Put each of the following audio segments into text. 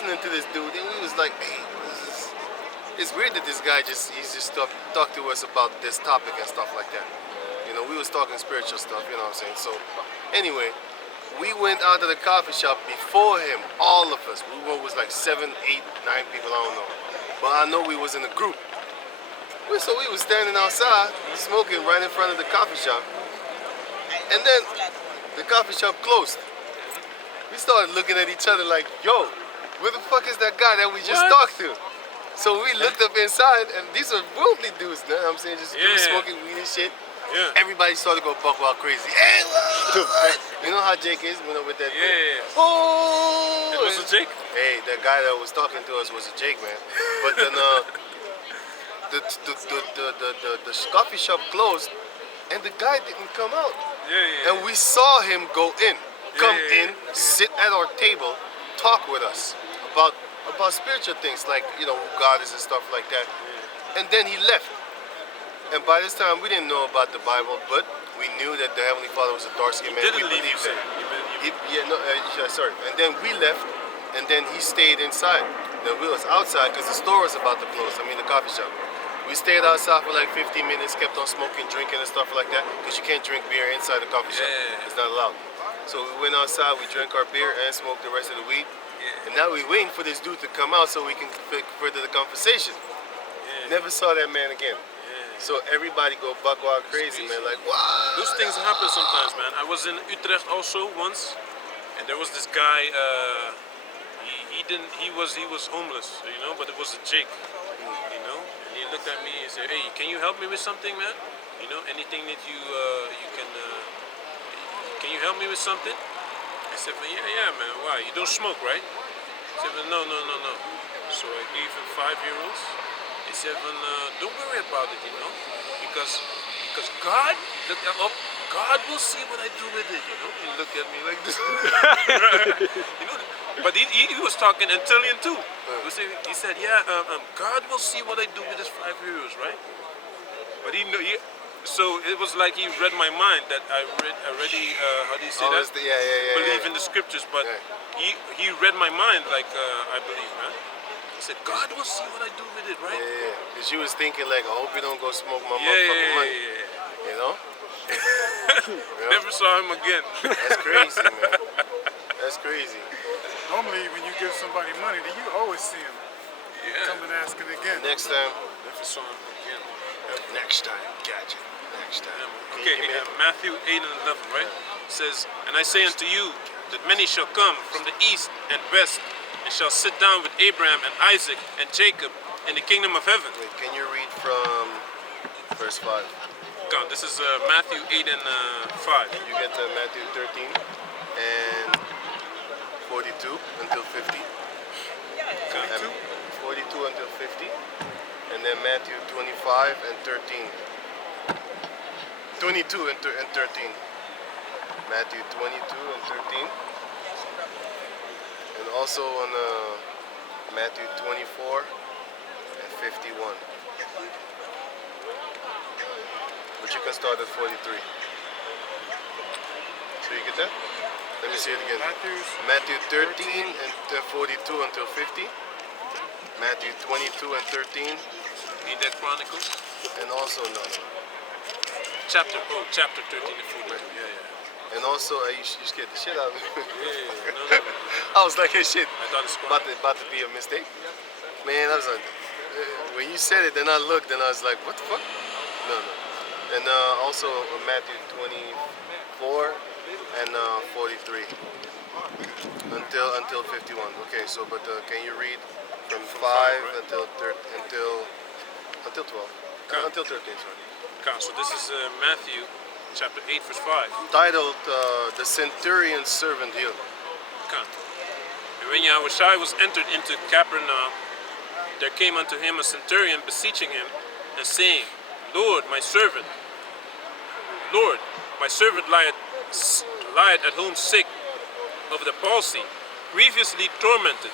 listening to this dude, and we was like, hey, it's weird that this guy he's just talk to us about this topic and stuff like that. You know, we was talking spiritual stuff, you know what I'm saying? So, anyway, we went out to the coffee shop before him, all of us. We was like 7, 8, 9 people, I don't know. But I know we was in a group. So we was standing outside, smoking right in front of the coffee shop. And then the coffee shop closed. We started looking at each other like, yo, where the fuck is that guy that we just talked to? So we looked up inside, and these are worldly dudes, you know what I'm saying? Just smoking weed and shit. Yeah. Everybody started to go buck wild crazy. Hey, you know how Jake is with that? Yeah. Oh! It was a Jake? Hey, that guy that was talking to us was a Jake, man. But then the coffee shop closed, and the guy didn't come out. Yeah. And we saw him go in, come in, sit at our table, talk with us about spiritual things, like, you know, who God is and stuff like that. And then he left. And by this time, we didn't know about the Bible, but we knew that the Heavenly Father was a dark-skinned man. We believed that. Sorry. And then we left, and then he stayed inside. Then we was outside because the store was about to close. I mean, the coffee shop. We stayed outside for like 15 minutes, kept on smoking, drinking and stuff like that, because you can't drink beer inside the coffee shop. It's not allowed. So we went outside, we drank our beer and smoked the rest of the weed. And now we're waiting for this dude to come out so we can further the conversation. Never saw that man again. So everybody go buck wild crazy, man. Like, wow. Those things happen sometimes, man. I was in Utrecht also once, and there was this guy. He was homeless, you know, but it was a Jake, you know. And he looked at me and said, "Hey, can you help me with something, man? You know, anything that you can you help me with something?" I said, "Well, yeah, man. Why? You don't smoke, right?" He said, "Well, no." So I gave him €5. He said, "Don't worry about it, you know, because God looked up. God will see what I do with it, you know." He looked at me like this, you know. But he was talking Antillean too. He said, "Yeah, God will see what I do with his €5, right?" But so it was like he read my mind, that I already how do you say that? Believe in the scriptures, but he read my mind, like I believe, man. He said, "God will see what I do with it, right?" Yeah. Because you was thinking like, I hope you don't go smoke my motherfucking money. You know? Never saw him again. That's crazy, man. That's crazy. Normally, when you give somebody money, then you always see them coming asking again. Next time. Never saw him again. Next time. Gotcha. Next time. Okay, Matthew 8 and 11, right? It says, "And I say unto you, that many shall come from the east and west, and shall sit down with Abraham and Isaac and Jacob in the kingdom of heaven." Wait, can you read from verse 5? God, this is Matthew 8 and 5. You get to Matthew 13 and 42 until 50. 42 until 50. And then Matthew 25 and 13. 22 and 13. Matthew 22 and 13. And also on Matthew 24 and 51. But you can start at 43. So you get that? Let me see it again. Matthew 13 and 42 until 50. Matthew 22 and 13. Read that Chronicles. And also, no. Chapter 13 and 14. Yeah. And also, you scared the shit out of me. No. I was like, hey, shit. I thought it's about to be a mistake. Man, I was like, when you said it, then I looked and I was like, what the fuck? No. And also Matthew 24 and 43 until 51. Okay, so but can you read from 5 until 12? Until 13, sorry. Okay, so this is Matthew chapter 8 verse 5. Titled The Centurion's Servant Healed. Okay. And when Yahushua was entered into Capernaum, there came unto him a centurion beseeching him and saying, Lord, my servant lieth at home sick of the palsy, grievously tormented.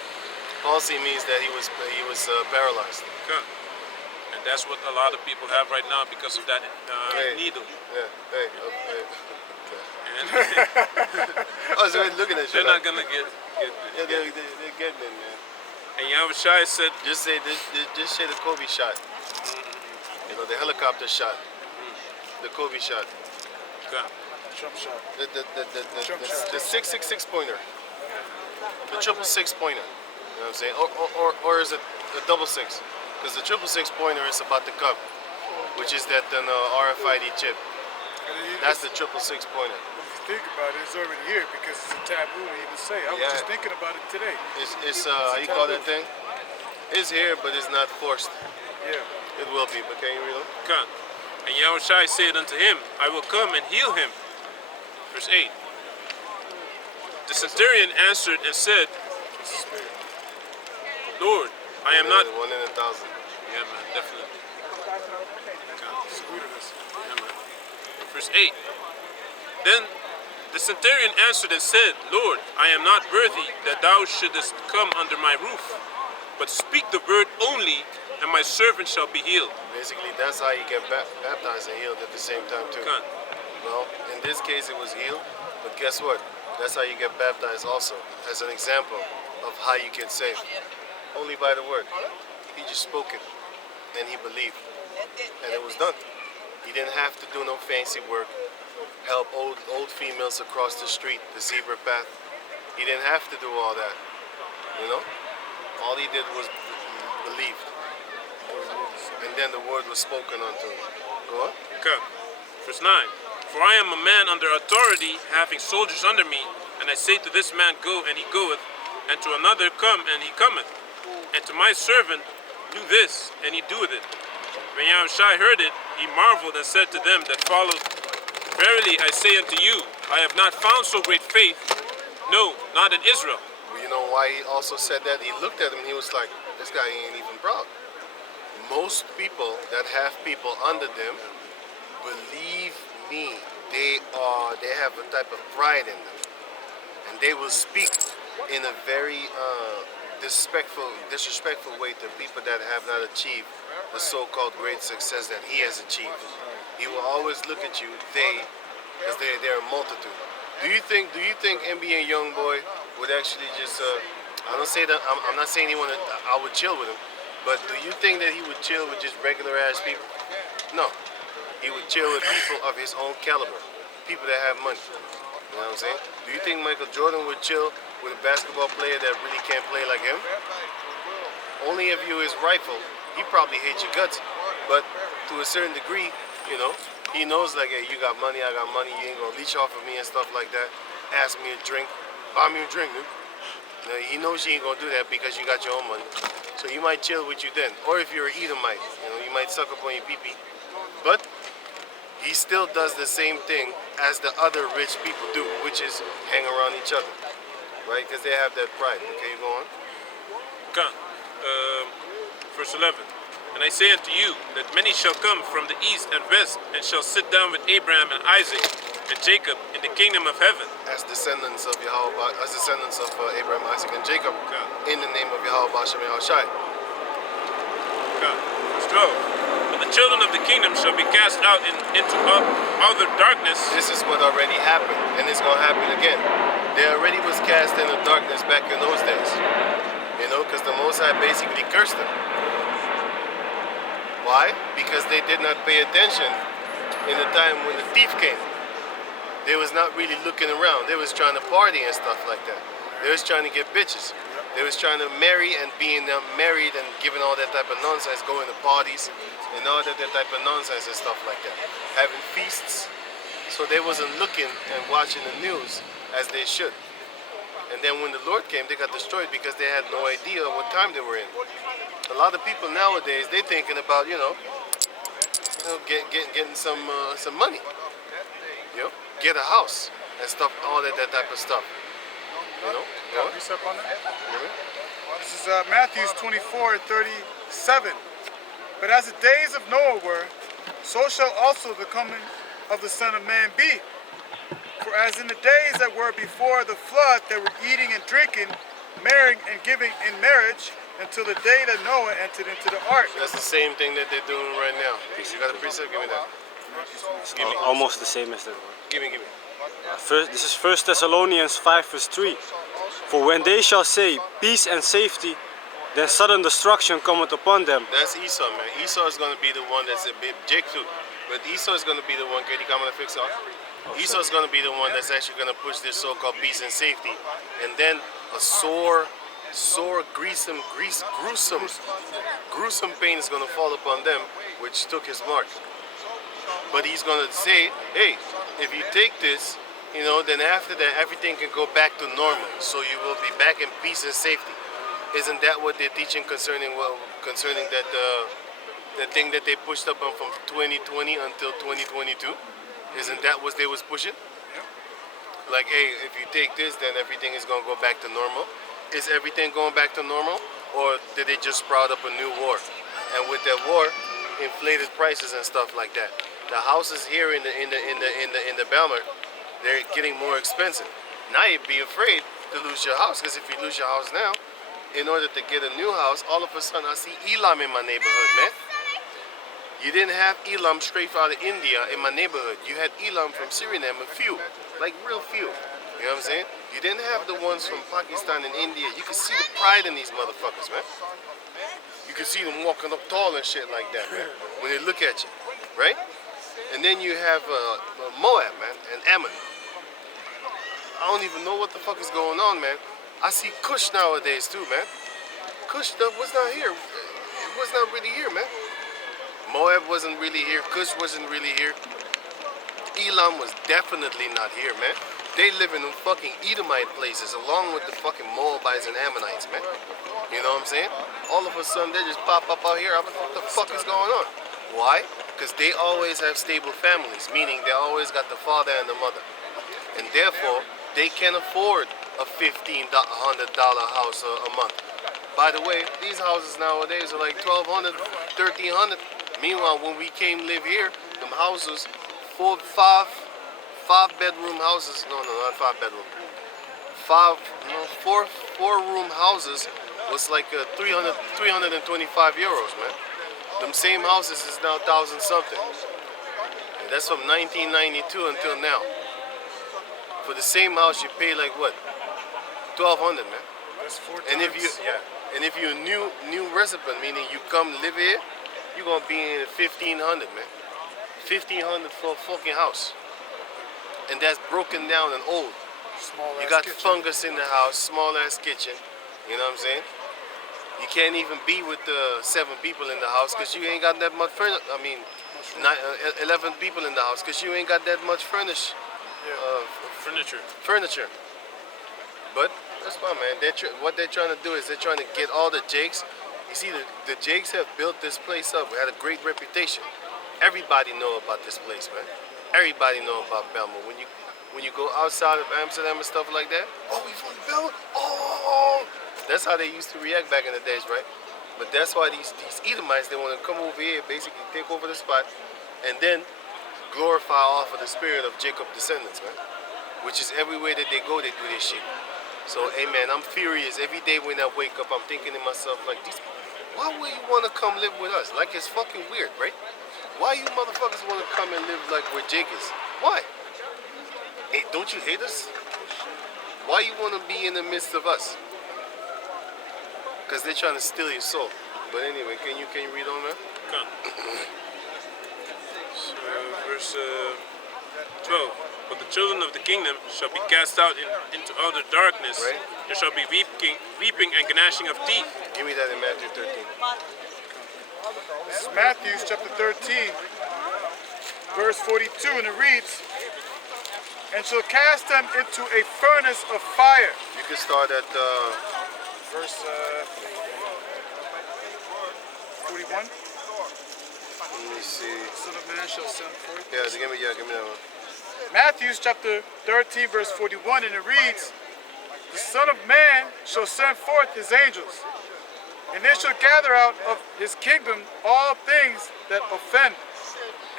Palsy means that he was paralyzed. Okay. And that's what a lot of people have right now because of that needle. Yeah. Hey. And I was already looking at you. They're not gonna get yeah, they're getting it, man. And Yahushua said, Just say the Kobe shot. You know, the helicopter shot. The Kobe shot. God. Trump shot. The 666 pointer. The 666 pointer. You know what I'm saying? Or is it a double six? Because the 666 pointer is about the cup, which is that RFID chip. That's the 666 pointer. If you think about it, it's already here because it's a taboo to even say. I was just thinking about it today. It's how you call that thing? It's here, but it's not forced. Yeah. It will be, but can you read them? God. And Yahushua said unto him, I will come and heal him. Verse 8. The centurion answered and said, Lord, I am not... 1 in 1,000. Yeah, man, definitely. Yeah, man. Verse 8. Then the centurion answered and said, Lord, I am not worthy that thou shouldest come under my roof, but speak the word only, and my servant shall be healed. Basically, that's how you get baptized and healed at the same time too. God. Well, in this case it was healed, but guess what? That's how you get baptized also, as an example of how you get saved. Only by the word. He just spoke it, and he believed, and it was done. He didn't have to do no fancy work, help old females across the street, the zebra path. He didn't have to do all that, you know? All he did was believe. And then the word was spoken unto him. Go on. Okay. Verse 9. For I am a man under authority, having soldiers under me, and I say to this man, go, and he goeth, and to another, come, and he cometh, and to my servant, do this, and he doeth it. When Yahushua heard it, he marveled and said to them that followed, Verily I say unto you, I have not found so great faith, no, not in Israel. Well, you know why he also said that? He looked at him and he was like, this guy ain't even proud. Most people that have people under them, believe me, they have a type of pride in them, and they will speak in a very disrespectful way to people that have not achieved the so-called great success that he has achieved. He will always look at you, because they're a multitude. Do you think NBA young boy would actually just? I don't say that. I'm not saying I would chill with him. But do you think that he would chill with just regular ass people? No. He would chill with people of his own caliber. People that have money. You know what I'm saying? Do you think Michael Jordan would chill with a basketball player that really can't play like him? Only if you his rifle, he probably hates your guts. But to a certain degree, you know, he knows like, hey, you got money, I got money, you ain't gonna leech off of me and stuff like that. Ask me a drink, buy me a drink, dude. You know, he knows you ain't gonna do that because you got your own money. So he might chill with you then. Or if you're an Edomite, you know, you might suck up on your pee-pee. But he still does the same thing as the other rich people do, which is hang around each other, right? Because they have that pride. Okay, you go on? Okay. Verse 11. And I say unto you that many shall come from the east and west, and shall sit down with Abraham and Isaac and Jacob in the kingdom of heaven. As descendants of Yahweh, as descendants of Abraham, Isaac, and Jacob, in the name of Yahweh Bashem Yahushai. Verse 12. But the children of the kingdom shall be cast out into outer darkness. This is what already happened, and it's going to happen again. They already was cast into darkness back in those days. You know, because the Most High basically cursed them. Why? Because they did not pay attention in the time when the thief came. They was not really looking around. They was trying to party and stuff like that. They was trying to get bitches. They was trying to marry and being married and giving all that type of nonsense, going to parties and all that type of nonsense and stuff like that. Having feasts. So they wasn't looking and watching the news as they should. And then when the Lord came, they got destroyed because they had no idea what time they were in. A lot of people nowadays, they thinking about, getting some money. You know, get a house and stuff, all that type of stuff. You know? Got a precept on that? This is Matthew 24:37. But as the days of Noah were, so shall also the coming of the Son of Man be. For as in the days that were before the flood, they were eating and drinking, marrying and giving in marriage, until the day that Noah entered into the ark. That's the same thing that they're doing right now. You got a precept? Give me that. Give me. Almost the same as that one. Give me. This is 1 Thessalonians 5 verse 3. For when they shall say peace and safety, then sudden destruction cometh upon them. That's Esau, man. Esau is gonna be the one that's a bit Jake too. But Esau is gonna be the one, Katie, come on fix off. Esau is gonna be the one that's actually gonna push this so-called peace and safety. And then a gruesome pain is gonna fall upon them, which took his mark. But he's gonna say, hey, if you take this, you know, then after that everything can go back to normal. So you will be back in peace and safety. Isn't that what they're teaching concerning that the thing that they pushed up on from 2020 until 2022? Isn't that what they was pushing? Like, hey, if you take this, then everything is gonna go back to normal. Is everything going back to normal, or did they just sprout up a new war? And with that war, inflated prices and stuff like that. The houses here in the Belmer, they're getting more expensive. Now you'd be afraid to lose your house, because if you lose your house now, in order to get a new house, all of a sudden I see Elam in my neighborhood, man. You didn't have Elam straight out of India in my neighborhood. You had Elam from Suriname, a few, like real few. You know what I'm saying? You didn't have the ones from Pakistan and India. You can see the pride in these motherfuckers, man. You can see them walking up tall and shit like that, man, when they look at you, right? And then you have Moab, man, and Ammon. I don't even know what the fuck is going on, man. I see Cush nowadays too, man. Cush was not here. It was not really here, man. Moab wasn't really here. Cush wasn't really here. Elam was definitely not here, man. They live in fucking Edomite places along with the fucking Moabites and Ammonites, man. You know what I'm saying? All of a sudden they just pop up out here. What the fuck is going on? Why? Because they always have stable families, meaning they always got the father and the mother. And therefore, they can afford a $1,500 house a month. By the way, these houses nowadays are like $1,200, $1,300. Meanwhile, when we came live here, them houses, five bedroom houses. No, not 5 bedroom. Four room houses was like 325 euros, man. Them same houses is now 1,000 something. And that's from 1992 until now. For the same house, you pay like what? 1,200, man. That's 4 times. And if you're a new resident, meaning you come live here, you're gonna be in 1,500, man. 1,500 for a fucking house, and that's broken down and old. Small You got kitchen. fungus in the house, small ass kitchen. You know what I'm saying? You can't even be with the 7 people in the house because you ain't got that much furniture. I mean, 11 people in the house because you ain't got that much furniture. But that's fine, man. What they're trying to do is they're trying to get all the Jakes. You see, the Jakes have built this place up. We had a great reputation. Everybody know about this place, man. Everybody know about Belmont. When you go outside of Amsterdam and stuff like that, oh, we from Belmont? Oh, that's how they used to react back in the days, right? But that's why these Edomites, they want to come over here, basically take over the spot, and then glorify off of the spirit of Jacob's descendants, man. Which is everywhere that they go, they do this shit. So, hey, man, I'm furious. Every day when I wake up, I'm thinking to myself, like, why would you want to come live with us? Like, it's fucking weird, right? Why you motherfuckers want to come and live like where Jake is? Why? Hey, don't you hate us? Why you want to be in the midst of us? Because they're trying to steal your soul. But anyway, can you read on, man? Kan. So, verse 12. But the children of the kingdom shall be cast out into outer darkness. Right. There shall be weeping and gnashing of teeth. Give me that in Matthew 13. This is Matthew chapter 13, verse 42, and it reads, and shall cast them into a furnace of fire. You can start at Verse 41. let me see. Son of man shall send forth. Yeah, give me that one. Matthew chapter 13, verse 41, and it reads, the Son of Man shall send forth his angels, and they shall gather out of his kingdom all things that offend,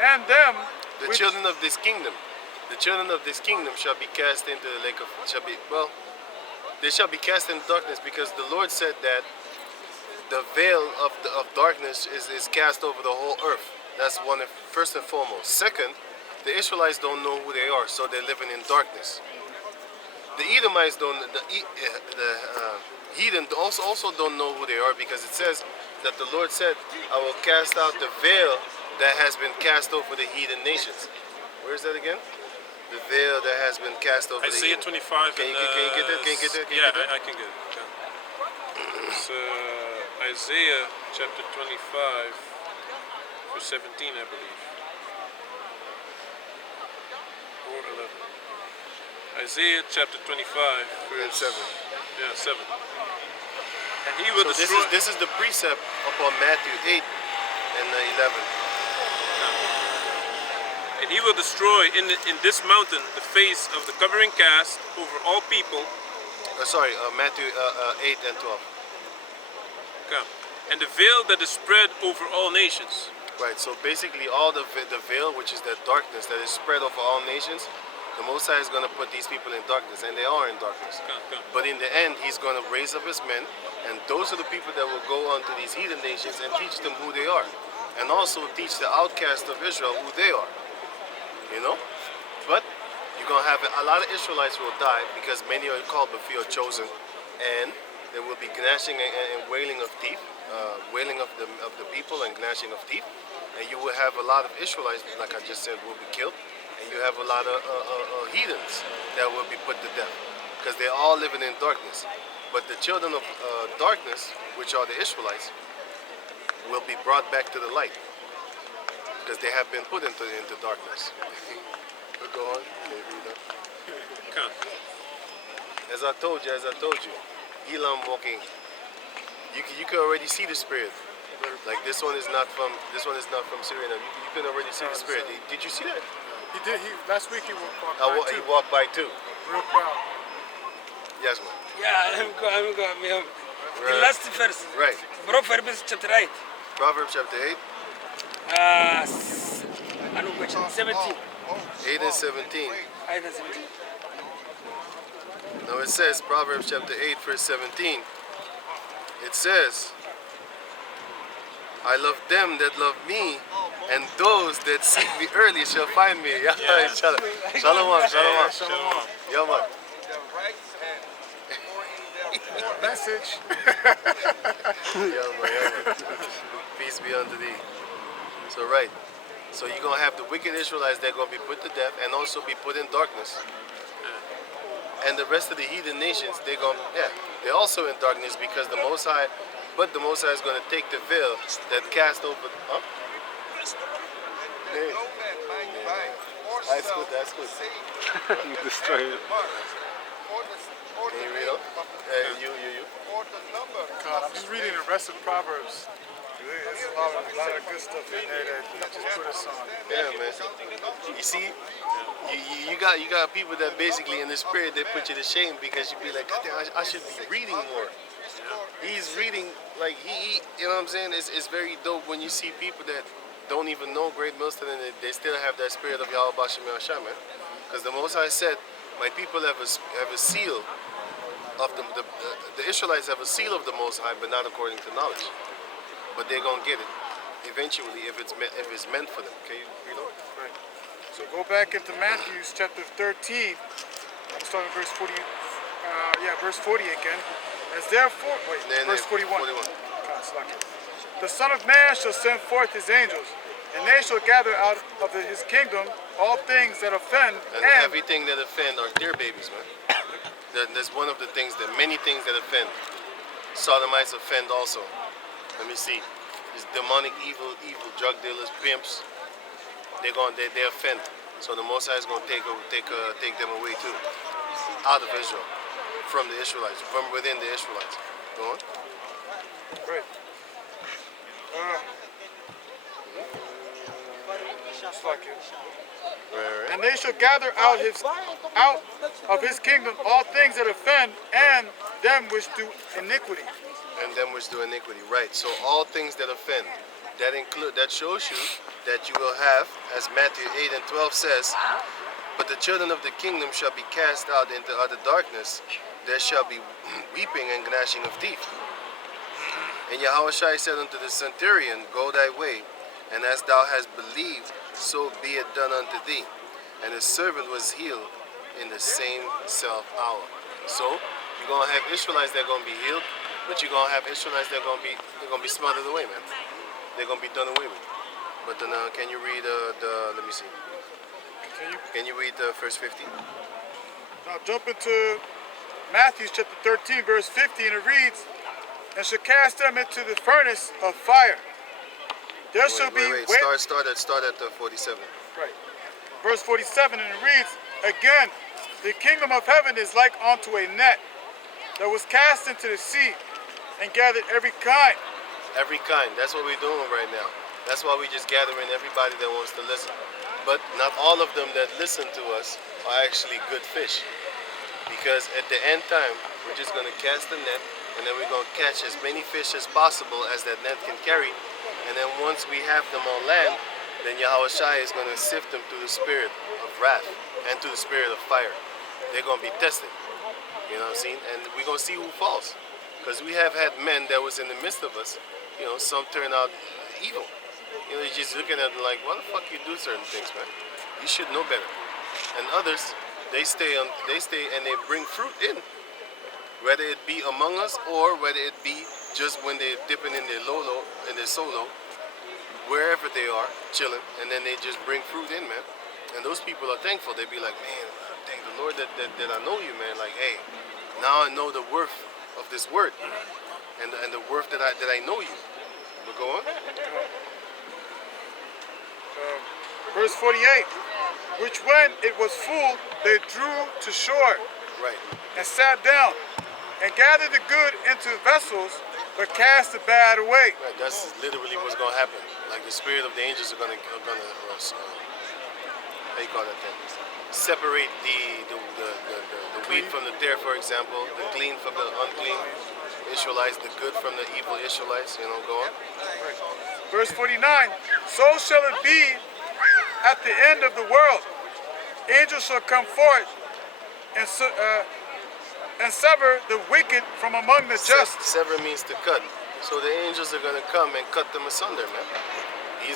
and them The which children of this kingdom. The children of this kingdom shall be cast into the lake of they shall be cast into darkness, because the Lord said that the veil of darkness is cast over the whole earth. That's one, first and foremost. Second, the Israelites don't know who they are, so they're living in darkness. The Edomites don't. heathen also don't know who they are, because it says that the Lord said, I will cast out the veil that has been cast over the heathen nations. Where is that again? The veil that has been cast over Isaiah the heathen. 25. Can you get that? Can you get that? Can you Yeah, get that? I can get it. Yeah. It's Isaiah chapter 25, verse 17, I believe. Or 11. Isaiah chapter 25, verse 7. Yeah, 7. And he will So destroy. this is the precept upon Matthew 8 and 11. And he will destroy in this mountain the face of the covering cast over all people. Matthew 8 and 12. Okay. And the veil that is spread over all nations. Right, so basically all the veil, which is that darkness that is spread over all nations, the Most High is going to put these people in darkness, and they are in darkness. Okay. But in the end, he's going to raise up his men, and those are the people that will go onto these heathen nations and teach them who they are. And also teach the outcast of Israel who they are. You know? But you're going to have a lot of Israelites who will die, because many are called but few are chosen. And there will be gnashing and wailing of teeth, wailing of the people and gnashing of teeth. And you will have a lot of Israelites, like I just said, will be killed. And you have a lot of heathens that will be put to death, because they're all living in darkness. But the children of darkness, which are the Israelites, will be brought back to the light, because they have been put into darkness. But go on. Okay. As I told you, Elam walking. You can already see the spirit. Like this one is not from Syria. Now. You can already see the spirit. Did you see that? He did. Last week he walked by He too. walked by too. Real proud. Yes, man. Yeah, I'm going. The Right. last verse. Right. Proverbs chapter 8. Proverbs chapter 8, I know which 17. 8 and 17. 8 and 17. Now it says, Proverbs chapter 8, verse 17. It says, I love them that love me, and those that seek me early shall find me. Yeah. Shalom. Shalom. Shalom. Yeah, man. Message. Yeah, man. Peace be unto thee. So right. So you're going to have the wicked Israelites that are going to be put to death and also be put in darkness. And the rest of the heathen nations, they're also in darkness, because the Most High, but the Most High is going to take the veil that cast over. Huh? Yeah. That's good. That's good. You destroyed it. Can you read on? You. God, I'm just reading the rest of Proverbs. There's a lot of good stuff in there that just put us on. Yeah, man. You see, you got people that basically in the spirit, they put you to shame, because you be like, God damn, I should be reading more. He's reading, like he you know what I'm saying? It's very dope when you see people that don't even know Great Millstone, and they still have that spirit of Yahweh Bashem Yahshua, man. Because the Most High said, my people have a seal of the Israelites have a seal of the Most High, but not according to knowledge. But they're gonna get it eventually if it's meant for them. Okay, you know. Right. So go back into Matthew chapter 13. I'm starting verse 40. Verse 40 again. As therefore, verse 41. 41. The Son of Man shall send forth his angels, and they shall gather out of his kingdom all things that offend, And everything that offend are their babies, man. That's one of the things, that many things that offend. Sodomites offend also. Let me see. These demonic, evil drug dealers, pimps. They offend. So the Most High is going to take them away too, out of Israel, from the Israelites, from within the Israelites. Go on. Right. Just like it. Right. And they shall gather out of his kingdom all things that offend, and them which do iniquity. And them which do iniquity. Right. So all things that offend, that shows you that you will have, as Matthew 8 and 12 says, but the children of the kingdom shall be cast out into utter darkness. There shall be weeping and gnashing of teeth. And Yahushua said unto the centurion, go thy way, and as thou hast believed, so be it done unto thee. And his servant was healed in the same self hour. So you You're gonna have Israelites that are gonna be healed, but you're gonna have Israelites that are gonna be smothered away, man. They're gonna be done away with. But then, can you read let me see. Continue. Can you read verse 50? Now jump into Matthew chapter 13, verse 50, and it reads, "And shall cast them into the furnace of fire. There shall be Wait. Start at 47. Right. Verse 47, and it reads, "Again, the kingdom of heaven is like unto a net that was cast into the sea and gathered every kind." Every kind. That's what we're doing right now. That's why we just gathering everybody that wants to listen. But not all of them that listen to us are actually good fish. Because at the end time, we're just going to cast the net, and then we're going to catch as many fish as possible as that net can carry. And then once we have them on land, then Yahweh Shai is going to sift them through the spirit of wrath and through the spirit of fire. They're going to be tested. You know what I'm saying? And we're going to see who falls. Because we have had men that was in the midst of us, you know, some turn out evil. You know, you're just looking at them like, why the fuck you do certain things, man? You should know better. And others, they stay and they bring fruit in. Whether it be among us or whether it be just when they're dipping in their solo, wherever they are, chilling, and then they just bring fruit in, man. And those people are thankful. They be like, man, thank the Lord that I know you, man. Like, hey, now I know the worth of this word, and the worth that I know you. But go on. Verse 48, "Which when it was full, they drew to shore Right. and sat down and gathered the good into vessels, but cast the bad away." Right. That's literally what's gonna happen. Like the spirit of the angels are gonna how you call that thing? Separate the wheat from the tare, for example, the clean from the unclean Israelites, the good from the evil Israelites. You know, go on. Verse 49, "So shall it be at the end of the world. Angels shall come forth and sever the wicked from among the just." Sever means to cut. So the angels are gonna come and cut them asunder, man.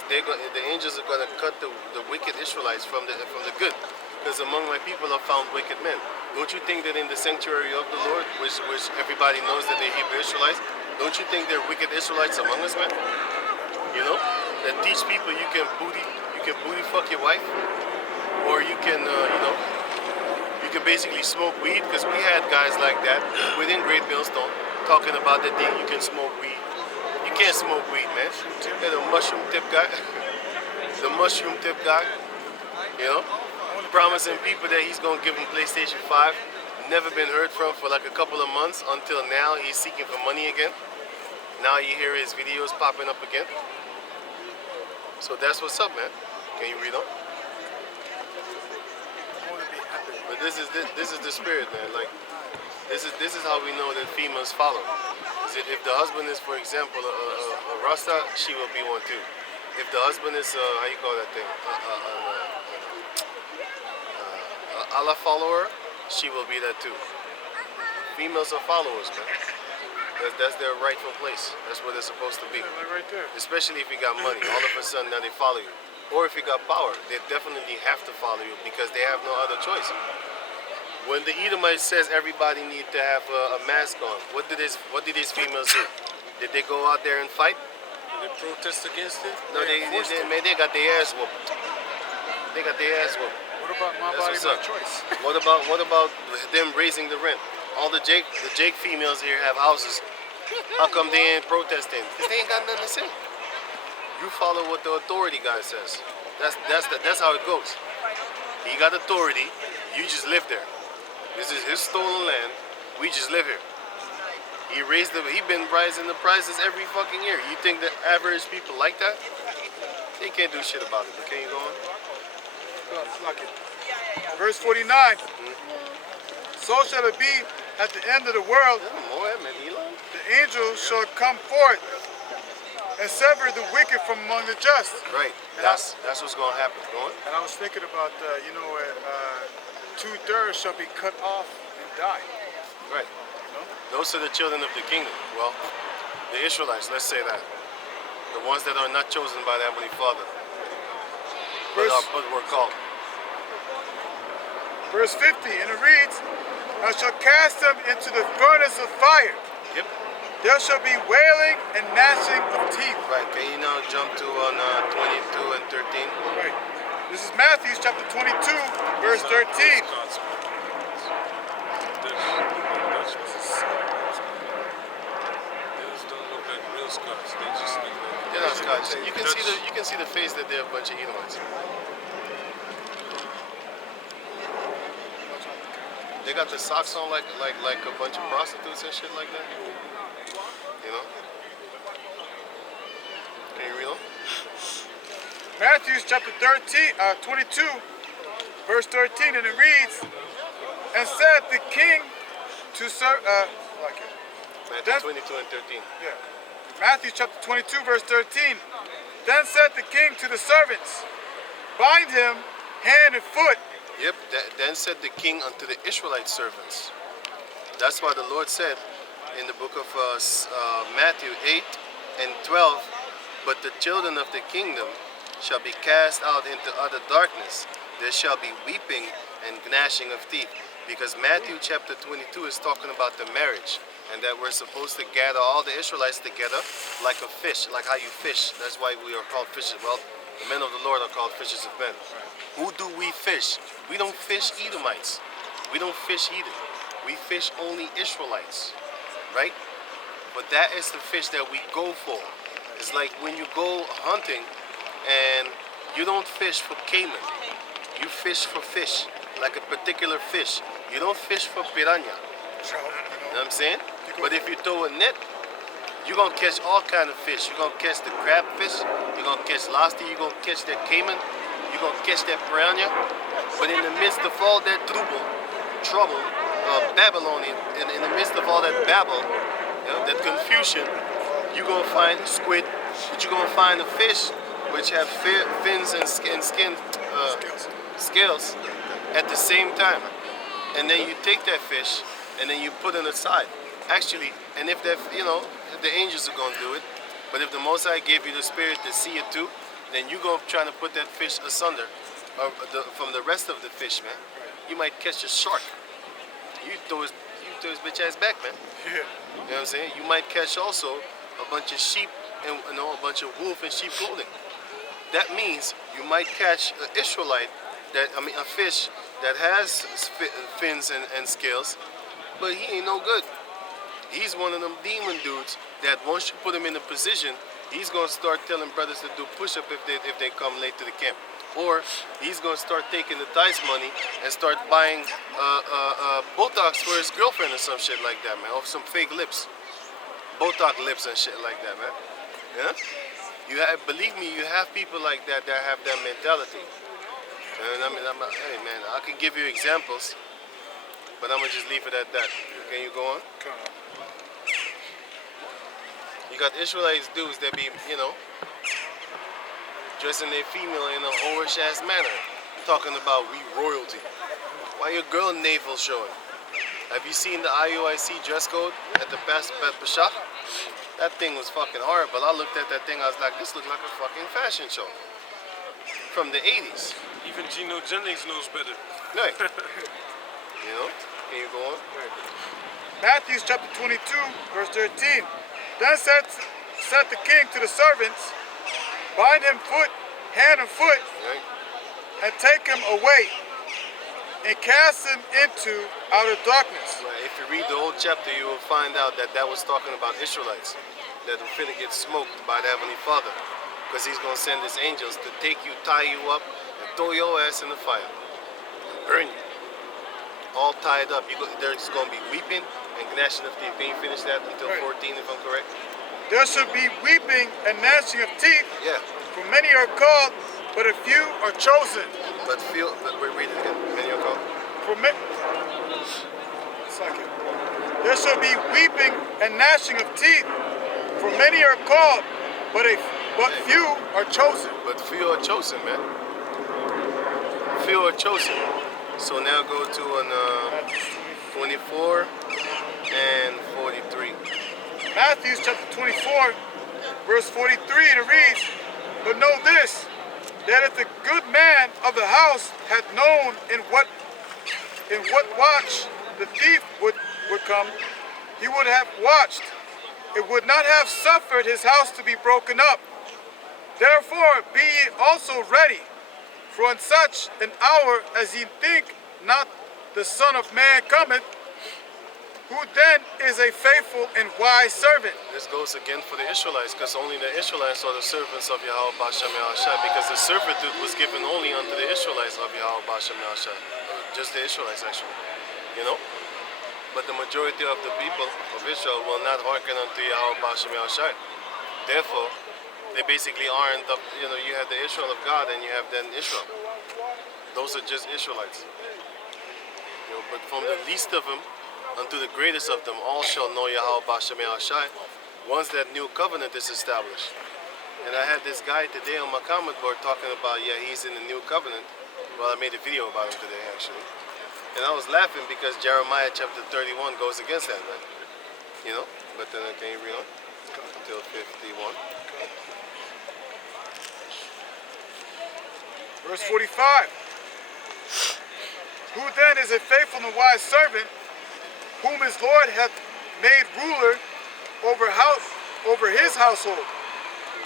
The angels are gonna cut the wicked Israelites from the good. Because among my people are found wicked men. Don't you think that in the sanctuary of the Lord, which everybody knows that they're Hebrew Israelites, don't you think there are wicked Israelites among us, man? You know, that teach people you can booty fuck your wife, or you can you can basically smoke weed. Because we had guys like that within Great Millstone talking about that you can smoke weed. You can't smoke weed, man. And the mushroom tip guy, you know, promising people that he's gonna give them PlayStation 5. Never been heard from for like a couple of months until now. He's seeking for money again. Now you hear his videos popping up again. So that's what's up, man. Can you read on? But this is the spirit, man. Like this is how we know that females follow. If the husband is, for example, a Rasta, she will be one too. If the husband is how you call that thing, Allah follower, she will be that too. Females are followers, man. That's their rightful place. That's where they're supposed to be. Right there. Especially if you got money. All of a sudden now they follow you. Or if you got power, they definitely have to follow you because they have no other choice. When the Edomite says everybody need to have a mask on, what did these females do? Did they go out there and fight? They protest against it? No, they got their ass whooped. They got their ass whooped. What about my That's body, what's my up. choice? What about them raising the rent? All the Jake females here have houses. How come they ain't protesting? Because they ain't got nothing to say. You follow what the authority guy says. That's how it goes. He got authority. You just live there. This is his stolen land. We just live here. He been rising the prices every fucking year. You think that average people like that? They can't do shit about it. But can you go on? Verse 49. So shall it be at the end of the world. The angels shall come forth and sever the wicked from among the just. Right. That's what's going to happen. Go on. And I was thinking about, 2/3 shall be cut off and die. Right. Those are the children of the kingdom. Well, the Israelites, let's say that. The ones that are not chosen by the Heavenly Father. But we're called. Verse 50, and it reads, and shall cast them into the furnace of fire. Yep. There shall be wailing and gnashing of teeth. Right. Can you now jump to on 22 and 13? Right. This is Matthew chapter 22, verse 13. They're not Scotch. You can see the face that they're a bunch of Edomites. They got the socks on like a bunch of prostitutes and shit like that. You know? Can you read them? Matthew chapter 22, verse 13, and it reads, and said the king to serve, Matthew 22 and 13. yeah. Matthew chapter 22, verse 13. Then said the king to the servants, bind him hand and foot. Yep. Then said the king unto the Israelite servants. That's why the Lord said in the book of Matthew 8 and 12, but the children of the kingdom shall be cast out into utter darkness. There shall be weeping and gnashing of teeth. Because Matthew chapter 22 is talking about the marriage, and that we're supposed to gather all the Israelites together like a fish, like how you fish. That's why we are called fishers. Well, the men of the Lord are called fishers of men. Who do we fish? We don't fish Edomites. We don't fish Edom. We fish only Israelites, right? But that is the fish that we go for. It's like when you go hunting and you don't fish for caiman. You fish for fish, like a particular fish. You don't fish for piranha. You know what I'm saying? But if you throw a net, you're going to catch all kind of fish. You're going to catch the crab fish. You're going to catch lobster. You're going to catch that caiman. You're going to catch that piranha. But in the midst of all that trouble, Babylonian, in the midst of all that babble, you know, that confusion, you're going to find squid, but you're going to find a fish which have fins and scales at the same time. And then you take that fish and then you put it aside. Actually, and if that, you know, the angels are going to do it, but if the Most High gave you the spirit to see it too, then you go trying to put that fish asunder from the rest of the fish, man. You might catch a shark. You throw his bitch ass back, man. Yeah. You know what I'm saying? You might catch also a bunch of sheep and a bunch of wolf and sheep clothing. That means you might catch an Israelite, a fish that has fins and scales, but he ain't no good. He's one of them demon dudes that once you put him in a position, he's gonna start telling brothers to do push-up if they come late to the camp. Or he's gonna start taking the tithes money and start buying Botox for his girlfriend or some shit like that, man. Or some fake lips. Botox lips and shit like that, man. Yeah? Believe me, you have people like that have that mentality. And hey man, I can give you examples, but I'm gonna just leave it at that. Can you go on? You got Israelites dudes that be, you know, dressing their female in a whorish ass manner, talking about we royalty. Why your girl navel showing? Have you seen the IUIC dress code at the Pesach? That thing was fucking horrible. I looked at that thing, I was like, this looks like a fucking fashion show from the 80s. Even Gino Jennings knows better. Right. You know? Can you go on? Matthew chapter 22, verse 13. Then said the king to the servants, bind him hand and foot, Right. and take him away, and cast him into outer darkness. Right. If you read the whole chapter, you will find out that was talking about Israelites that are finna get smoked by the Heavenly Father, because he's gonna send his angels to take you, tie you up, and throw your ass in the fire, and burn you, all tied up. There's gonna be weeping and gnashing of teeth. Can you finish that until Right. 14, if I'm correct? There shall be weeping and gnashing of teeth, Yeah. for many are called, but a few are chosen. But we're reading it again. Many are called. There shall be weeping and gnashing of teeth, for many are called, but few are chosen. But few are chosen, man. Few are chosen. So now go to 24 and 43. Matthew chapter 24, verse 43, and it reads, but know this, that if the good man of the house hath known in what watch the thief would come, he would have watched. It would not have suffered his house to be broken up. Therefore be ye also ready, for in such an hour as ye think not the Son of Man cometh, who then is a faithful and wise servant. This goes again for the Israelites, because only the Israelites are the servants of Yahweh Bashem Yahushai, because the servitude was given only unto the Israelites of Yahweh Bashem Yahushai. Just the Israelites, actually. You know? But the majority of the people of Israel will not hearken unto Yahweh Bashem Yahushai. Therefore, they basically aren't, you have the Israel of God and you have then Israel. Those are just Israelites. But from the least of them unto the greatest of them, all shall know Yahweh Bashem Yahushai once that new covenant is established. And I had this guy today on my comment board talking about, he's in the new covenant. Well, I made a video about him today, actually. And I was laughing because Jeremiah chapter 31 goes against that, right? You know? But then can you read on? Until 51. Verse 45. Who then is a faithful and wise servant, whom his Lord hath made ruler over his household,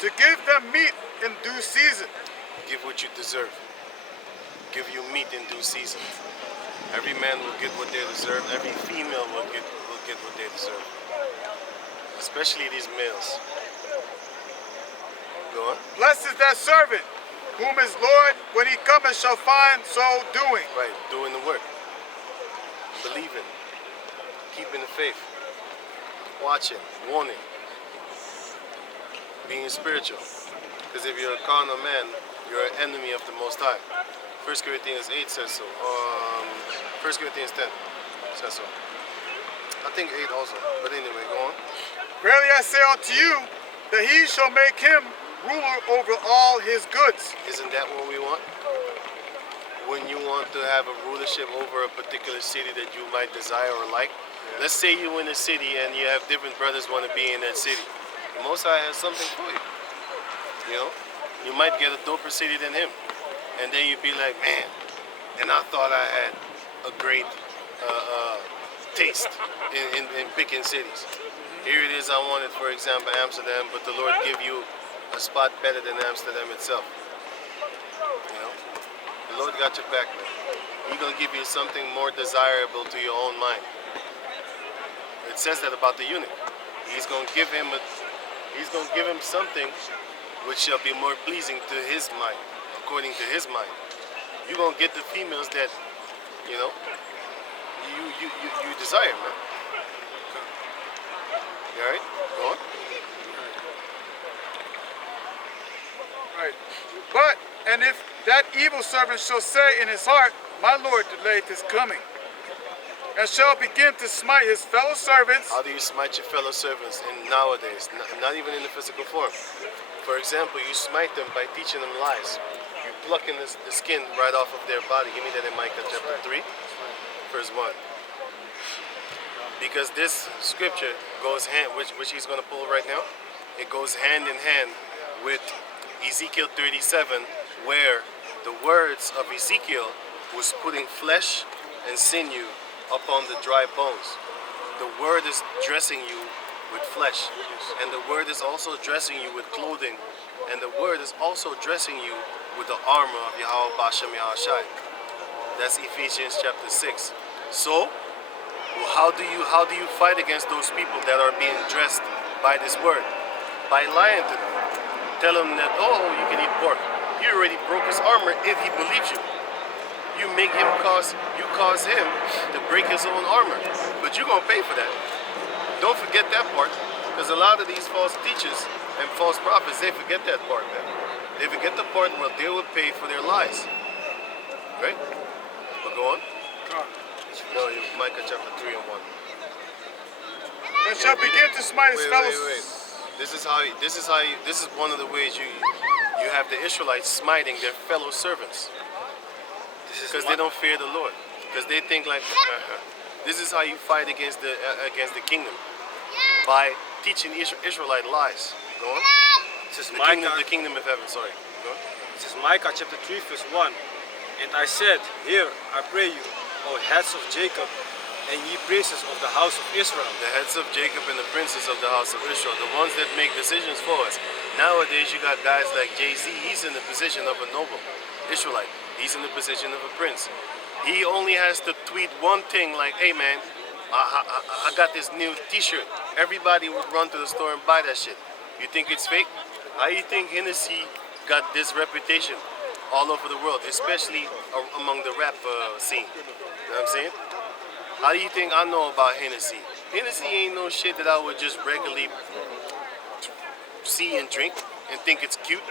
to give them meat in due season. Give what you deserve. Give you meat in due season. Every man will get what they deserve. Every female will get what they deserve. Especially these males. Go on. Blessed is that servant, whom his Lord, when he cometh, shall find so doing. Right, doing the work. Believing. Keeping the faith. Watching. Warning. Being spiritual. Because if you're a carnal man, you're an enemy of the Most High. 1 Corinthians 8 says so. 1 Corinthians 10 says so. I think 8 also. But anyway, go on. Verily I say unto you, that he shall make him ruler over all his goods. Isn't that what we want? When you want to have a rulership over a particular city that you might desire or like. Let's say you're in a city and you have different brothers want to be in that city. The Most High has something for you. You know? You might get a doper city than him. And then you'd be like, man, and I thought I had a great taste in picking cities. Here it is, I wanted, for example, Amsterdam, but the Lord give you a spot better than Amsterdam itself. You know? The Lord got your back, man. He's going to give you something more desirable to your own mind. It says that about the eunuch. He's going to give him something which shall be more pleasing to his mind, according to his mind. You're going to get the females that, you know, you desire, man. You alright? Go on. Right. But, and if that evil servant shall say in his heart, my Lord delayed his coming, and shall begin to smite his fellow servants. How do you smite your fellow servants in nowadays? Not even in the physical form. For example, you smite them by teaching them lies. You plucking the skin right off of their body. Give me that in Micah chapter 3, verse 1. Because this scripture goes hand, which he's going to pull right now, it goes hand in hand with Ezekiel 37, where the words of Ezekiel was putting flesh and sinew upon the dry bones. The word is dressing you with flesh, and the word is also dressing you with clothing, and the word is also dressing you with the armor of Yahweh Bashem Yahushai. That's Ephesians chapter 6. So, how do you fight against those people that are being dressed by this word? By lying to them. Tell them that, oh, you can eat pork. You already broke his armor if he believes you. You cause him to break his own armor. But you're going to pay for that. Don't forget that part. Because a lot of these false teachers and false prophets, they forget that part, man. They forget the part where they will pay for their lies. Right? But go on. No, Micah chapter 3 and 1. And shall begin to smite his fellow. Wait. This is one of the ways you have the Israelites smiting their fellow servants. Because they don't fear the Lord. Because they think like, this is how you fight against the kingdom. By teaching Israelite lies. Go on. This is The kingdom of heaven, sorry. Go on. This is Micah chapter 3 verse 1. And I said, hear, I pray you, O heads of Jacob, and ye princes of the house of Israel. The heads of Jacob and the princes of the house of Israel, the ones that make decisions for us. Nowadays, you got guys like Jay-Z. He's in the position of a noble Israelite. He's in the position of a prince. He only has to tweet one thing like, hey man, I got this new t-shirt. Everybody would run to the store and buy that shit. You think it's fake? How you think Hennessy got this reputation all over the world, especially among the rap scene? You know what I'm saying? How do you think I know about Hennessy? Hennessy ain't no shit that I would just regularly see and drink and think it's cute.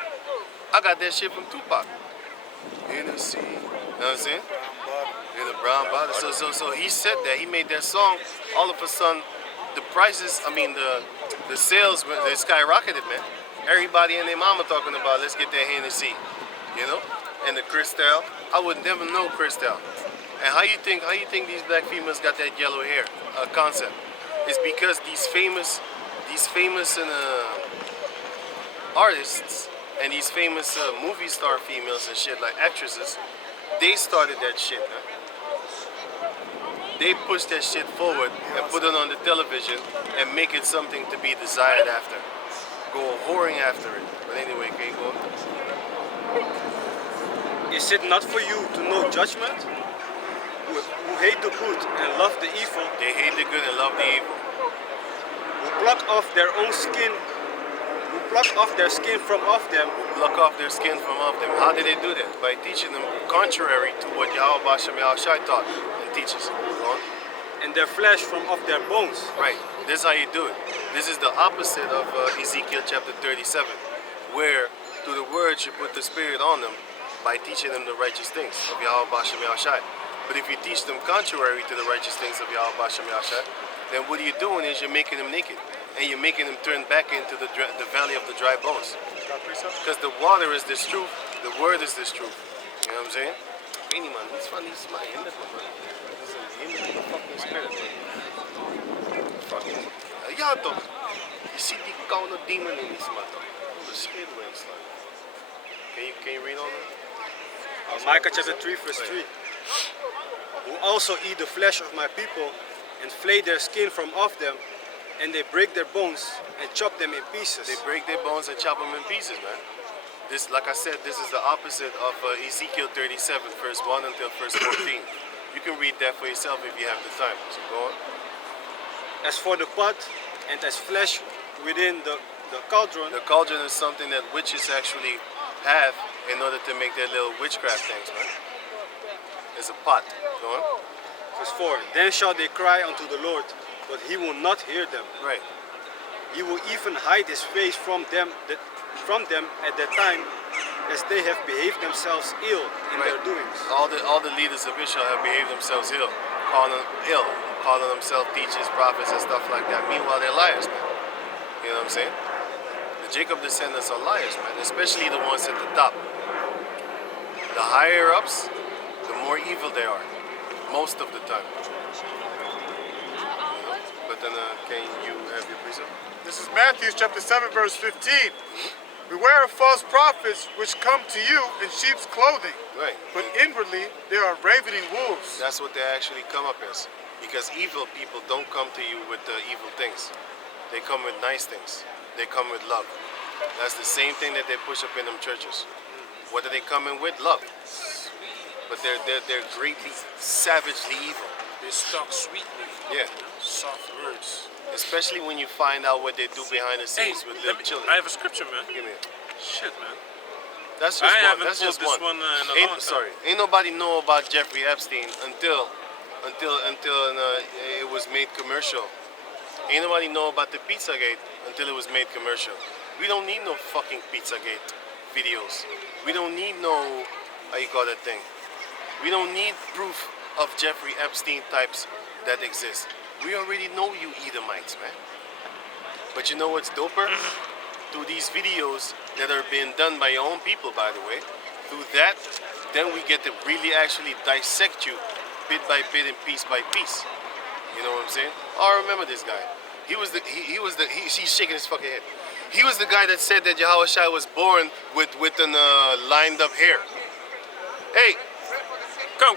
I got that shit from Tupac. Hennessy, you know what I'm saying? In the brown bottle. So he said that, he made that song. All of a sudden, the prices, the sales, they skyrocketed, man. Everybody and their mama talking about, let's get that Hennessy, you know? And the Cristal, I would never know Cristal. And how you think these black females got that yellow hair concept? It's because these famous artists and these famous movie star females and shit, like actresses, they started that shit, man. They push that shit forward and put it on the television and make it something to be desired after. Go whoring after it. But anyway, can you go? Is it not for you to know judgment? Who hate the good and love the evil, They hate the good and love the evil. who pluck off their own skin, who pluck off their skin from off them, Pluck off their skin from off them. How did they do that? By teaching them contrary to what Yahweh Bashem Yahushai taught and teaches. Go on. and their flesh from off their bones. Right. This is how you do it. This is the opposite of Ezekiel chapter 37, where through the words you put the spirit on them by teaching them the righteous things of Yahweh Bashem Yahushai. But if you teach them contrary to the righteous things of Yahweh Bashem Yahushai, then what you're doing is you're making them naked. And you're making them turn back into the valley of the dry bones. Because the water is this truth, the word is this truth. You know what I'm saying? Any man, he's funny, he's my man. He's in the fucking spirit, man. Fucking. Ja toch? Je ziet die koude demon in die smat toch? De schedel inslaan. Can you read on that? Micah chapter 3 verse 3. Who also eat the flesh of my people and flay their skin from off them, and they break their bones and chop them in pieces. They break their bones and chop them in pieces, man. This, like I said, this is the opposite of Ezekiel 37, verse 1 until verse 14. You can read that for yourself if you have the time. So go on. As for the pot and as flesh within the cauldron, The cauldron is something that witches actually have in order to make their little witchcraft things, man. It's a pot. Go on. verse 4. Then shall they cry unto the Lord, but he will not hear them. Right. He will even hide his face from them at that time, as they have behaved themselves ill in their doings. All the leaders of Israel have behaved themselves calling themselves teachers, prophets, and stuff like that. Meanwhile, they're liars, man. You know what I'm saying? The Jacob descendants are liars, man. Especially the ones at the top. The higher ups, the more evil they are, most of the time. But then, can you have your precept? This is Matthew chapter 7, verse 15. Beware of false prophets which come to you in sheep's clothing, Right. but inwardly they are ravening wolves. That's what they actually come up as. Because evil people don't come to you with evil things. They come with nice things. They come with love. That's the same thing that they push up in them churches. What are they coming with? Love. But they're greatly, savagely evil. They talk sweetly. Yeah. Soft words. Especially when you find out what they do behind the Hey, scenes with little children. I have a scripture, man. Give me it. Shit, man. That's just I one. haven't That's pulled just this one. one, in a long time. Sorry. Ain't nobody know about Jeffrey Epstein until it was made commercial. Ain't nobody know about the Pizzagate until it was made commercial. We don't need no fucking Pizzagate videos. We don't need no, how you call that thing? We don't need proof of Jeffrey Epstein types that exist. We already know you Edomites, man. But you know what's doper? Through these videos that are being done by your own people, by the way, through that, then we get to really actually dissect you bit by bit and piece by piece. You know what I'm saying? Oh, I remember this guy. He's shaking his fucking head. He was the guy that said that Yahweh Shai was born with an lined up hair. Hey, Come.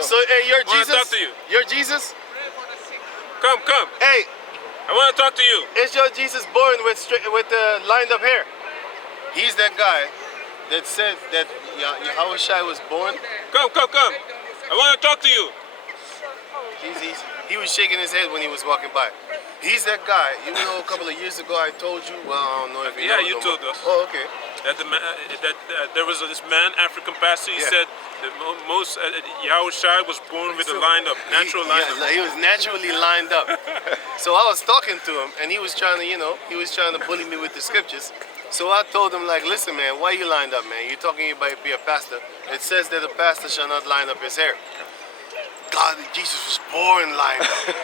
So, hey, you're I wanna Jesus? talk to you. You're Jesus? Come, come. Hey, I want to talk to you. is your Jesus born with lined up hair? He's that guy that said that Yahweh Shai was born. Come, come, come. I want to talk to you. He was shaking his head when he was walking by. He's that guy. You know, a couple of years ago I told you. Well, I don't know if you Yeah, know you no told more. us. Oh, okay. That there was this man, African pastor. He Yeah. said that most Yahweh Shai was born with a lineup, natural lineup. Yeah, he was naturally lined up. So I was talking to him, and he was trying to bully me with the scriptures. So I told him, like, listen, man, why you lined up, man? You're talking about be a pastor. It says that a pastor shall not line up his hair. God, Jesus was born lined up. I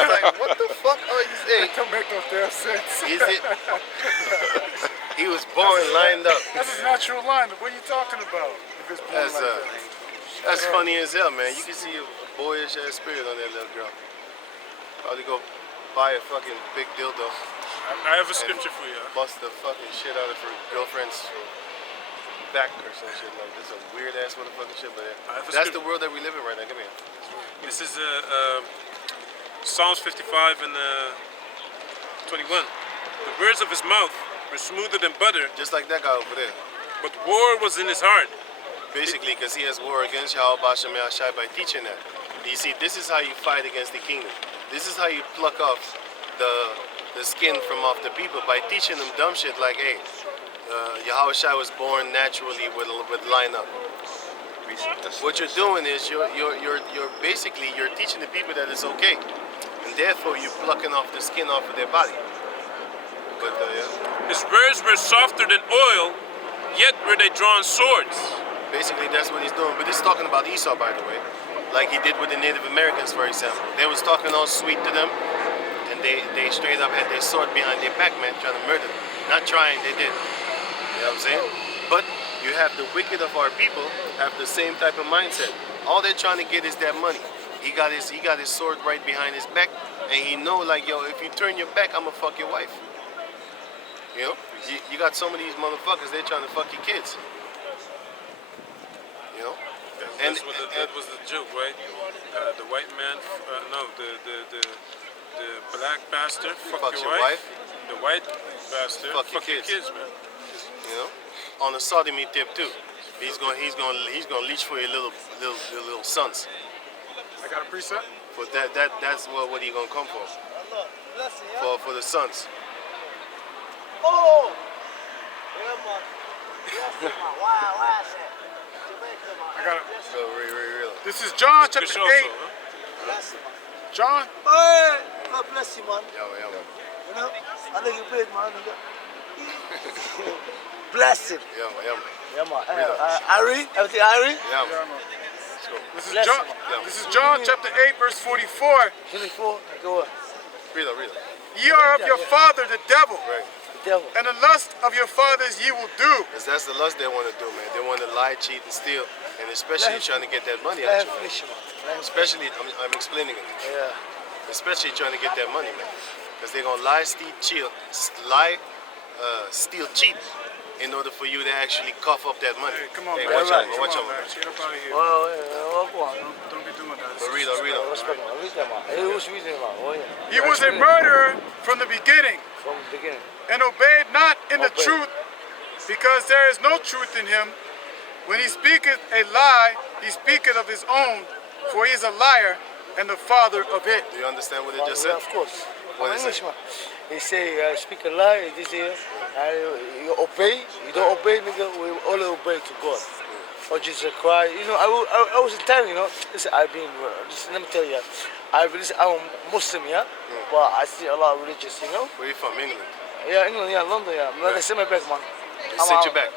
was like, what the fuck are you saying? Don't make no damn sense. Is it? He was born lined up. That's his natural line. What are you talking about? If it's born That's like that. that's funny as hell, man. You can see a boyish ass spirit on that little girl. Probably go buy a fucking big dildo, I have a scripture for you. bust the fucking shit out of her girlfriend's back or some shit like this. A weird ass motherfucking shit, but I have a that's script- the world that we live in right now. Come here. This is Psalms 55 and 21. The words of his mouth were smoother than butter, Just like that guy over there. but war was in his heart. Basically, because he has war against Yahweh Bashem Shai by teaching that. You see, this is how you fight against the kingdom. This is how you pluck off the skin from off the people, by teaching them dumb shit like, hey, Yahweh Shai was born naturally with lineup. What you're doing is you're basically teaching the people that it's okay, and therefore you're plucking off the skin off of their body. But yeah, His words were softer than oil, yet were they drawn swords. basically that's what he's doing. But this is talking about Esau, by the way, like he did with the Native Americans, for example. They was talking all sweet to them, and they straight up had their sword behind their back, man, trying to murder them. Not trying, they did. You know what I'm saying? But you have the wicked of our people have the same type of mindset. All they're trying to get is that money. He got his sword right behind his back, and he know, like, yo, if you turn your back, I'ma fuck your wife. You know, you got some of these motherfuckers, they're trying to fuck your kids. You know, That was the joke, right? The white man, the black bastard, fuck your wife. The white bastard, Fuck your your kids. kids, man. you know, on the sodomy tip too. He's gonna leech for your little sons. I got a preset. For that's what he gonna come for. For the sons. Oh! I got it. So really. This is John chapter Fish 8. also, huh? John, Hey, God bless you, man. Yeah, man. You know, I know you big, man. Bless him. Yeah, man. Yeah, man. Ari, everything Ari? Yeah, yeah, man. man. Let's go. This is Bless John. him. Yeah. This is John chapter 8, verse 44. 24, go on. Read it. Ye are of your father, the devil, Right. The devil. and the lust of your fathers ye will do. Because that's the lust they want to do, man. They want to lie, cheat, and steal, and especially Let him- trying to get that money Let out him you, man. finish, man. Let him Especially, I'm explaining it. Yeah. Especially trying to get that money, man. Because they're gonna lie, steal, cheat, in order for you to actually cough up that money. Hey, come on, hey, man. watch Right. out, man. Watch out, man. man. Get up out of here. Oh, yeah. Go on. Don't be doing that. But read on. Respect, man. Read that, man. Hey, who's reading, man? Oh, yeah. He was a murderer from the beginning, From the beginning. and obeyed not in the Obey. truth, because there is no truth in him. When he speaketh a lie, he speaketh of his own, for he is a liar and the father of it. Do you understand what it just Yeah, said? of course. What I'm is English, it? man. He say, speak a lie, this here, you obey. You don't obey, nigga, we only obey to God. Or Jesus Christ. You know, I was in Thailand, you know. Listen, I've been, let me tell you, I'm Muslim, yeah? But I see a lot of religious, you know. Where you from? England. Yeah, England, yeah, London, yeah. Like I send me back, man. They sent you back.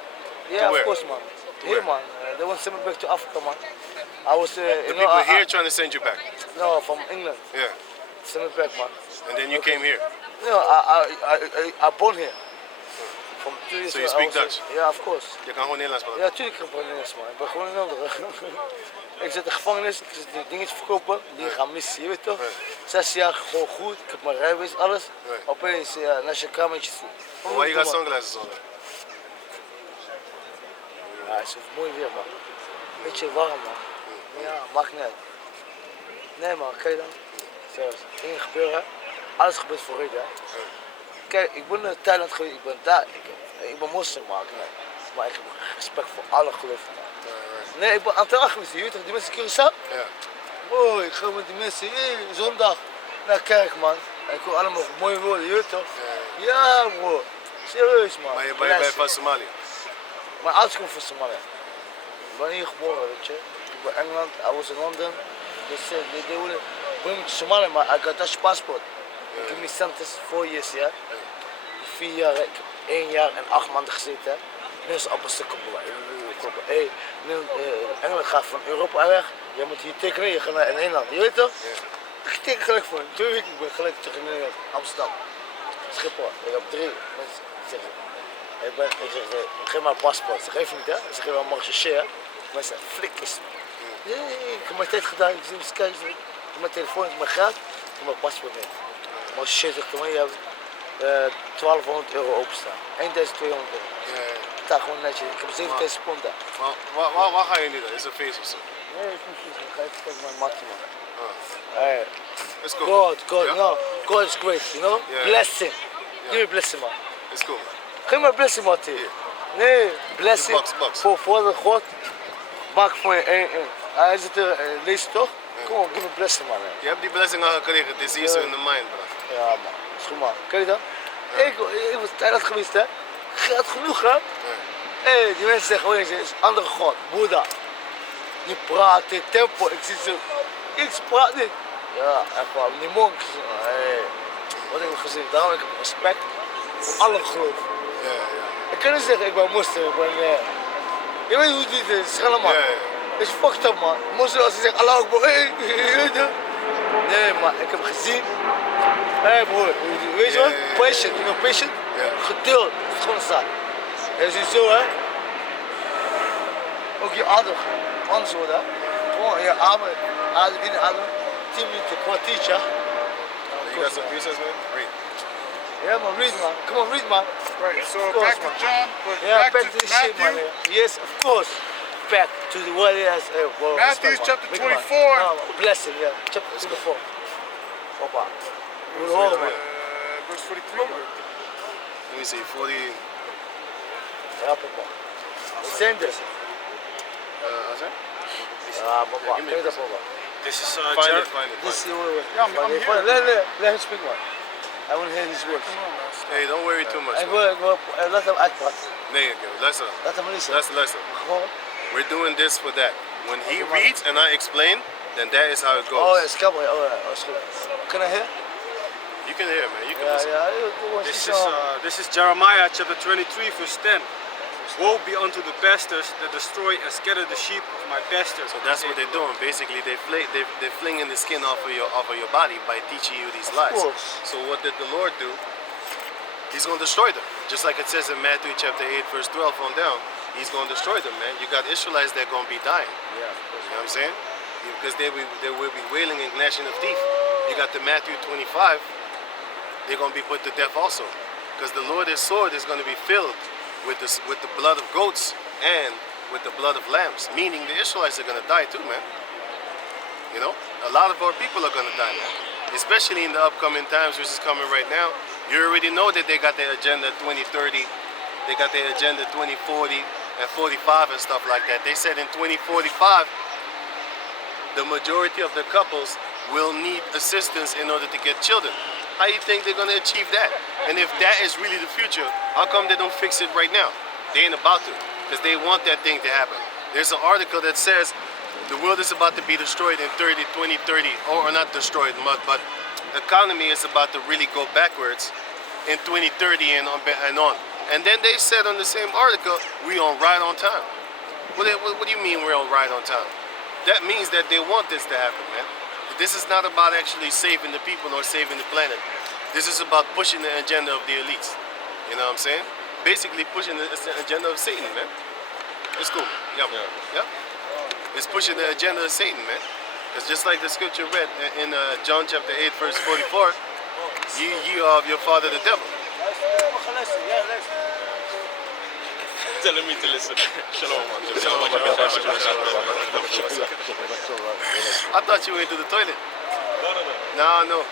Yeah, where? of course, man. where? Here, man. They want to send me back to Africa, man. I was, The you know, people here trying to send you back. no, from England. Yeah. Send me back, man. And then you came here. No, I born here. From 2 years So you old, speak I was, Dutch? Ja, of course. Je kan gewoon Nederlands praten. Ja, tuurlijk kan ik gewoon Nederlands, man. Ik ben gewoon een andere. Ik zit in de gevangenis, ik zit die dingetjes verkopen, die gaan missen, je weet toch? 6 jaar gewoon goed, ik heb mijn rijbewijs, alles. Right. Opeens, ja, naast je kamertje. Why you got sunglasses on? Ja, het is mooi weer, man. Beetje warm, man. Ja, maakt niet uit. Nee man, kijk dan. Serieus, dingen gebeuren. Alles gebeurt voor reden. Kijk, ik ben in Thailand geweest, ik ben daar. Ik ben moslim, maar ik heb respect voor alle geloven. Nee, ik ben aan het lachen geweest, je weet toch, die mensen Curaçao? Ja. Oh, ik ga met die mensen, zondag naar de kerk man. En ik hoor allemaal mooie woorden, je weet toch? Ja bro, serieus man. Maar je bent van Somalië. Mijn ouders komen van Somalia. Ik ben hier geboren, weet je. Ik ben Engeland, I was in London. They said they will bring me to Somalia, maar I got Dutch passport. They give me sentence 4 years, ja. 4 jaar, ik heb 1 jaar en 8 maanden gezeten. Mensen op een stuk komen. Hey, Engeland gaat van Europa weg. Jij moet hier tekenen, je gaat naar Nederland, je weet toch? Ik teken gelijk voor 2 weken, ik ben gelijk terug in Nederland, Amsterdam. Schiphol, ik heb 3 mensen zeggen. Ik zeg, geef maar een paspoort. Ze geven niet hè. Ze geven wel maar rechercheren. Mensen, flikjes. Nee, ik heb mijn tijd gedaan. Ik zie kijk, ik heb mijn telefoon, ik heb mijn geld. Ik heb mijn paspoort mee. Maar shit, zegt maar, je hebt 1200 euro openstaan. 1200 euro. Ik sta gewoon netjes. Ik heb 7000 pond daar. Maar waar ga je nu dan? Is het feest of zo? Nee, ik moet niet. Ik ga even kijken naar mijn matje, man. Hey. It's cool. God, Yeah? no. God is great, you know? Yeah. Blessing. Give me blessing, man. It's cool. Geef me een blessing, man. Nee, blessing. Box. Voor de God. Maak van je 1-1. Hij zit er, lees het toch? Kom op, give me blessing, man. Je hebt die blessing al gekregen. Het is hier zo in de mind, bro. Ja, man. Is goed, man. Kijk dan. Ik was Thailand geweest, hè. Geld genoeg, hè. Hey, die mensen zeggen, oh, het is een andere God. Boeddha. Die praten, tempo. Ik zie zo. Ik praat niet. Ja, echt wel. Die monks. Hey. Wat heb ik gezien? Daarom heb ik respect voor alle geloven. Ik kan niet zeggen, ik ben moslim. Je weet hoe dit is. Schelle man. Het is fucked up, man. Moslim als ze zeggen, Allah Akbar. Hey, nee, maar ik heb gezien. Hé broer, weet je wat? Patient, you know patient? Geduld, dat is gewoon een zaak. Je ziet zo, hè? Ook je adem, anders worden, hè? Gewoon je adem in, adem. 10 minuten, kwartiertje. You got some pieces, man? Read. Yeah, man, read, man. Come on, read, man. Right, so Of course, back to man. John, but Yeah, back to this shit, man. Matthew. Yes, of course. Back to the what it is. Matthew chapter 24. No, blessing, yeah. Chapter 24. Papa. Good hold, man. Verse 43. Let me see, 40. Ja, papa. Wat zijn dit? What's that? Ja, papa. Kijk dat, papa. This is Find it. This is your word. Yeah, I'm here. Let him speak, man. I want to hear his words. Hey, don't worry too much. Ik Man. wil, laat hem uitpraten. Nee, luister. Laat hem lezen. Luister. Gewoon. We're doing this for that. When he reads and I explain, then that is how it goes. Oh, is camera. Oh, is goed. Can I hear? You can hear, man. You can Ja, listen. ja. This is Jeremiah chapter 23 verse 10. Woe be unto the pastors that destroy and scatter the sheep of my pastors. So that's what they're doing. Basically, they're flinging the skin off of your body by teaching you these lies. course. So what did the Lord do? He's going to destroy them. Just like it says in Matthew chapter 8, verse 12 on down. He's going to destroy them, man. You got Israelites that are going to be dying. Yeah, You know what I'm saying? Because they will be wailing and gnashing of teeth. You got the Matthew 25. They're going to be put to death also. Because the Lord's sword is going to be filled with the blood of goats and with the blood of lambs. Meaning the Israelites are going to die too, man. You know? A lot of our people are going to die, man. Especially in the upcoming times, which is coming right now. You already know that they got their agenda 2030. They got their agenda 2040 and 45 and stuff like that. They said in 2045, the majority of the couples will need assistance in order to get children. How do you think they're going to achieve that? And if that is really the future, how come they don't fix it right now? They ain't about to, because they want that thing to happen. There's an article that says the world is about to be destroyed in 2030, or not destroyed, but the economy is about to really go backwards in 2030 and on. And then they said on the same article, we on right on time. What do you mean we're on right on time? That means that they want this to happen, man. This is not about actually saving the people or saving the planet. This is about pushing the agenda of the elites. You know what I'm saying? Basically pushing the agenda of Satan, man. It's cool. Yeah. It's pushing the agenda of Satan, man. Because just like the scripture read in John chapter 8, verse 44, ye are of your father the devil. telling me to listen. Shalom, man. Shalom, man. I thought you went to the toilet. No.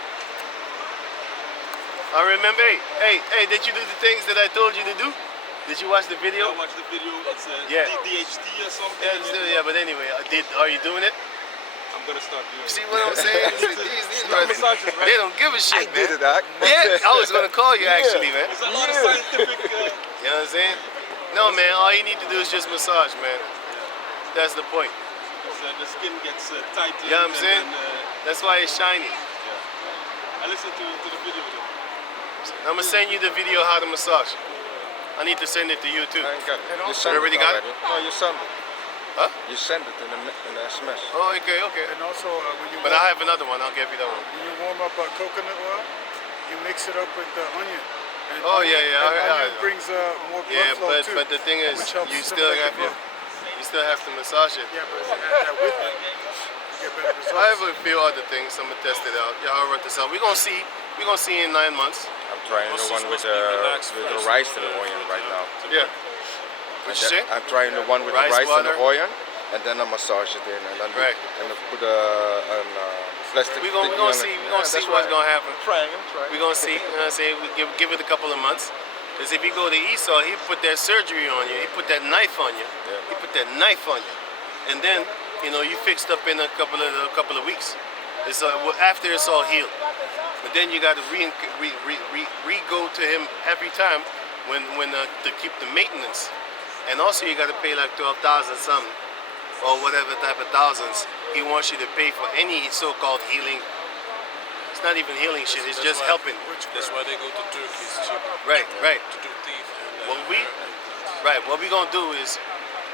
I remember. Hey, did you do the things that I told you to do? Did you watch the video? I watched the video. It's Yeah. DHT or something. Yeah, but anyway, are you doing it? I'm gonna start doing it. See what I'm saying? These brothers, massages, right? they don't give a shit, man. Doc. Yeah, I was gonna call you actually, man. There's a lot of scientific. You know what I'm saying? No, man. All you need to do is just massage, man. That's the point. The skin gets tight. You know what I'm saying? That's why it's shiny. I listened to the video. I'm gonna send you the video how to massage. I need to send it to you too. I ain't got it. You You sent already it got it? already. No, you sent it. Huh? You sent it in the SMS. Oh, okay. And also, when you But I have another one. I'll give you that one. when you warm up coconut oil, you mix it up with the onion. And Oh, onion, yeah. and I- onion brings more blood Yeah, flow too. but the thing is, which helps you still stimulate have the you still have to massage it. Yeah, but if you add that with it, you get better results. I have a few other things. I'm gonna test it out. Yeah, I'll write this out. We're gonna see. We're gonna see in 9 months. I'm trying the one with the rice and the onion right now. Yeah. What you say? I'm trying the one with Rice, the rice and the water. onion, and then I massage it in, and then Right. and I put a plastic. We're gonna thing on it. see. We're gonna see that's what's right. gonna happen. I'm trying. We're gonna see. You know what I'm saying? We give it a couple of months. Because if you go to Esau, he put that surgery on you. He put that knife on you. Yeah. He put that knife on you, and then you fixed up in a couple of weeks. It's after it's all healed. But then you got to go to him every time when to keep the maintenance, and also you got to pay like 12,000 something or whatever type of thousands he wants you to pay for any so-called healing. It's not even healing shit. It's just helping. That's why they go to Turkey. It's cheap Right. to do teeth. What we gonna do is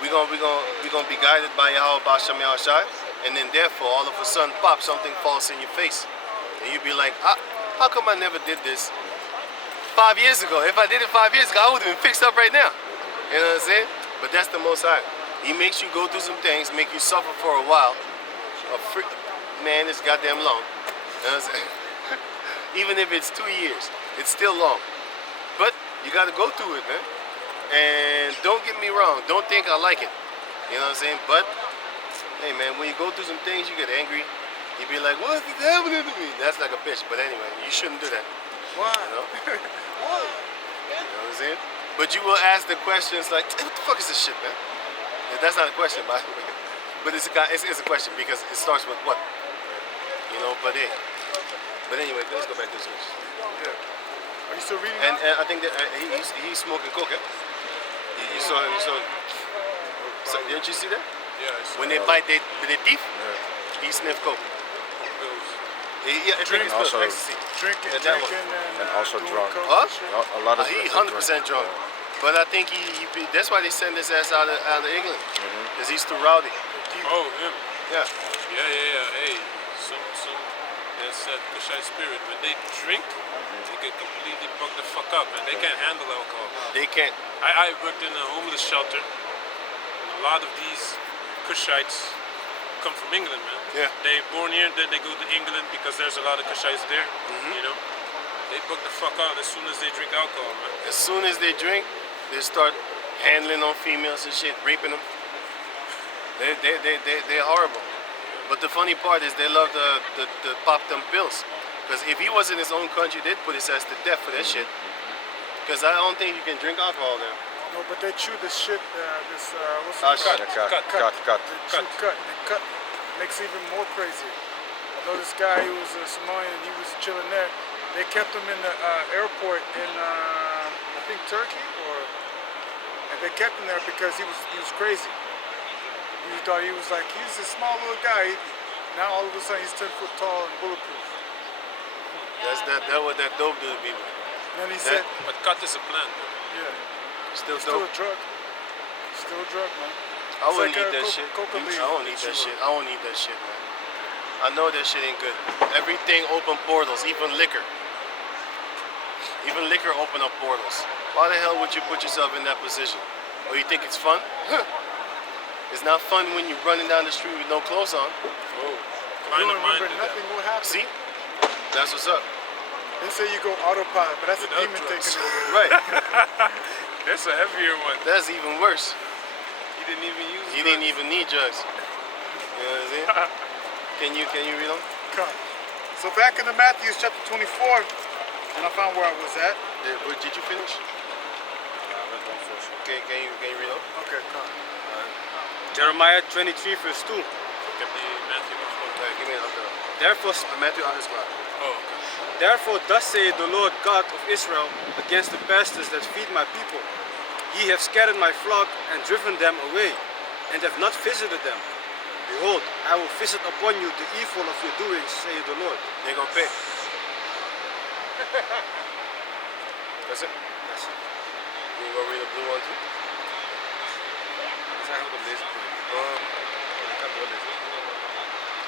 we gonna be guided by Yahweh Basham Yahushai, and then therefore all of a sudden pop something falls in your face, and you be like, how come I never did this 5 years ago? If I did it 5 years ago, I would have been fixed up right now. You know what I'm saying? But that's the Most High. He makes you go through some things, make you suffer for a while. Man, it's goddamn long. You know what I'm saying? Even if it's 2 years, it's still long. But you got to go through it, man. And don't get me wrong, don't think I like it. You know what I'm saying? But hey, man, when you go through some things, you get angry. You be like, what is happening to me? That's like a bitch. But anyway, you shouldn't do that. Why? You know? You know what I'm saying? But you will ask the questions like, hey, what the fuck is this shit, man? Yeah, that's not a question, by the way. But it's a question because it starts with what? You know, but hey. But anyway, let's go back to this. Yeah. Are you still reading And now? I think that he's smoking coke, eh? You saw him, so didn't you see that? Yeah, it's When they bite their teeth, he sniff coke. pills. Yeah, And it's also- ecstasy. Drinking, and that one. And also doing drunk. coke Huh? and shit? A lot of He drunk. 100% drunk. But I think he that's why they send his ass out of England. Because he's too rowdy. Oh, him. Yeah. Yeah. Hey, some that's that Kushite spirit. When they drink, they get completely bugged the fuck up, and they can't handle alcohol. They can't. I worked in a homeless shelter, and a lot of these Kushites come from England, man. Yeah. They born here, then they go to England because there's a lot of Kushites there. You know, they bug the fuck out as soon as they drink alcohol, man. As soon as they drink, they start handling on females and shit, raping them. They're horrible. But the funny part is they love the pop them pills. Because if he was in his own country, they'd put his ass to death for that shit. Because I don't think you can drink alcohol there. No, but they chew this shit, what's Ah, it shit. called? Cut. They chew cut. The cut makes it even more crazy. I know this guy who was a Somalian, he was chilling there. They kept him in the airport in, I think Turkey, and they kept him there because he was crazy. You thought he was like, he's a small little guy. Now all of a sudden he's 10 foot tall and bulletproof. That what that dope do to people. And then he said, But cut is a plant. yeah, Still still dope. a drug. Still a drug, man. I wouldn't It's like eat that a shit. coca leaf. I won't eat that shit. I won't eat that shit, man. I know that shit ain't good. Everything open portals, even liquor. Even liquor open up portals. Why the hell would you put yourself in that position? Or you think it's fun? It's not fun when you're running down the street with no clothes on. Oh, You kind don't of mind remember did nothing that. what happened. See? That's what's up. They say you go autopilot, but that's a Without demon drugs. taking over. Right. That's a heavier one. That's even worse. He didn't even use He didn't even need drugs. You know what I'm saying? Can you read on? Come. So back in the Matthew chapter 24, and I found where I was at. Did you finish? Can you read on? Okay, come. Jeremiah 23 verse 2. Ik heb die Matthew gesproken. Okay, give me another. Therefore, Matthew is waar. Oh, okay. therefore thus saith the Lord God of Israel against the pastors that feed my people. Ye have scattered my flock and driven them away, and have not visited them. Behold, I will visit upon you the evil of your doings, saith the Lord. They're gonna pay. That's it? That's it. You gonna read the blue one too? Dat is eigenlijk op deze punt. Ik ga doorlezen.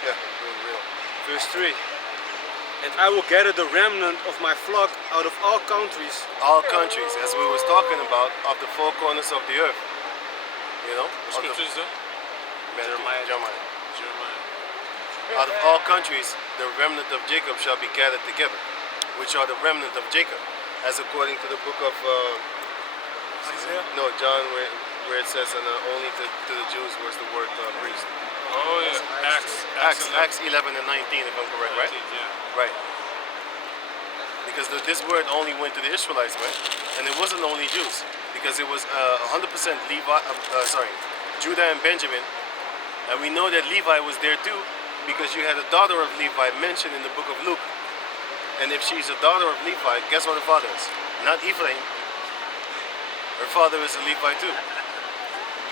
Yeah, read on. Verse 3. And I will gather the remnant of my flock out of all countries. All countries, as we was talking about, of the four corners of the earth. You know? Wat Of the- scripture is dat? Jeremiah. Jeremiah. Out of all countries, the remnant of Jacob shall be gathered together, which are the remnant of Jacob, as according to the book of Isaiah. no John, where it says, and only to the Jews was the word priest. Oh yeah. Acts 11 and 19, if I'm correct, right? 19, yeah. Right. Because this word only went to the Israelites, right? And it wasn't only Jews, because it was 100% Judah and Benjamin. And we know that Levi was there too, because you had a daughter of Levi mentioned in the book of Luke. And if she's a daughter of Levi, guess what her father is? Not Ephraim. Her father is a Levi too.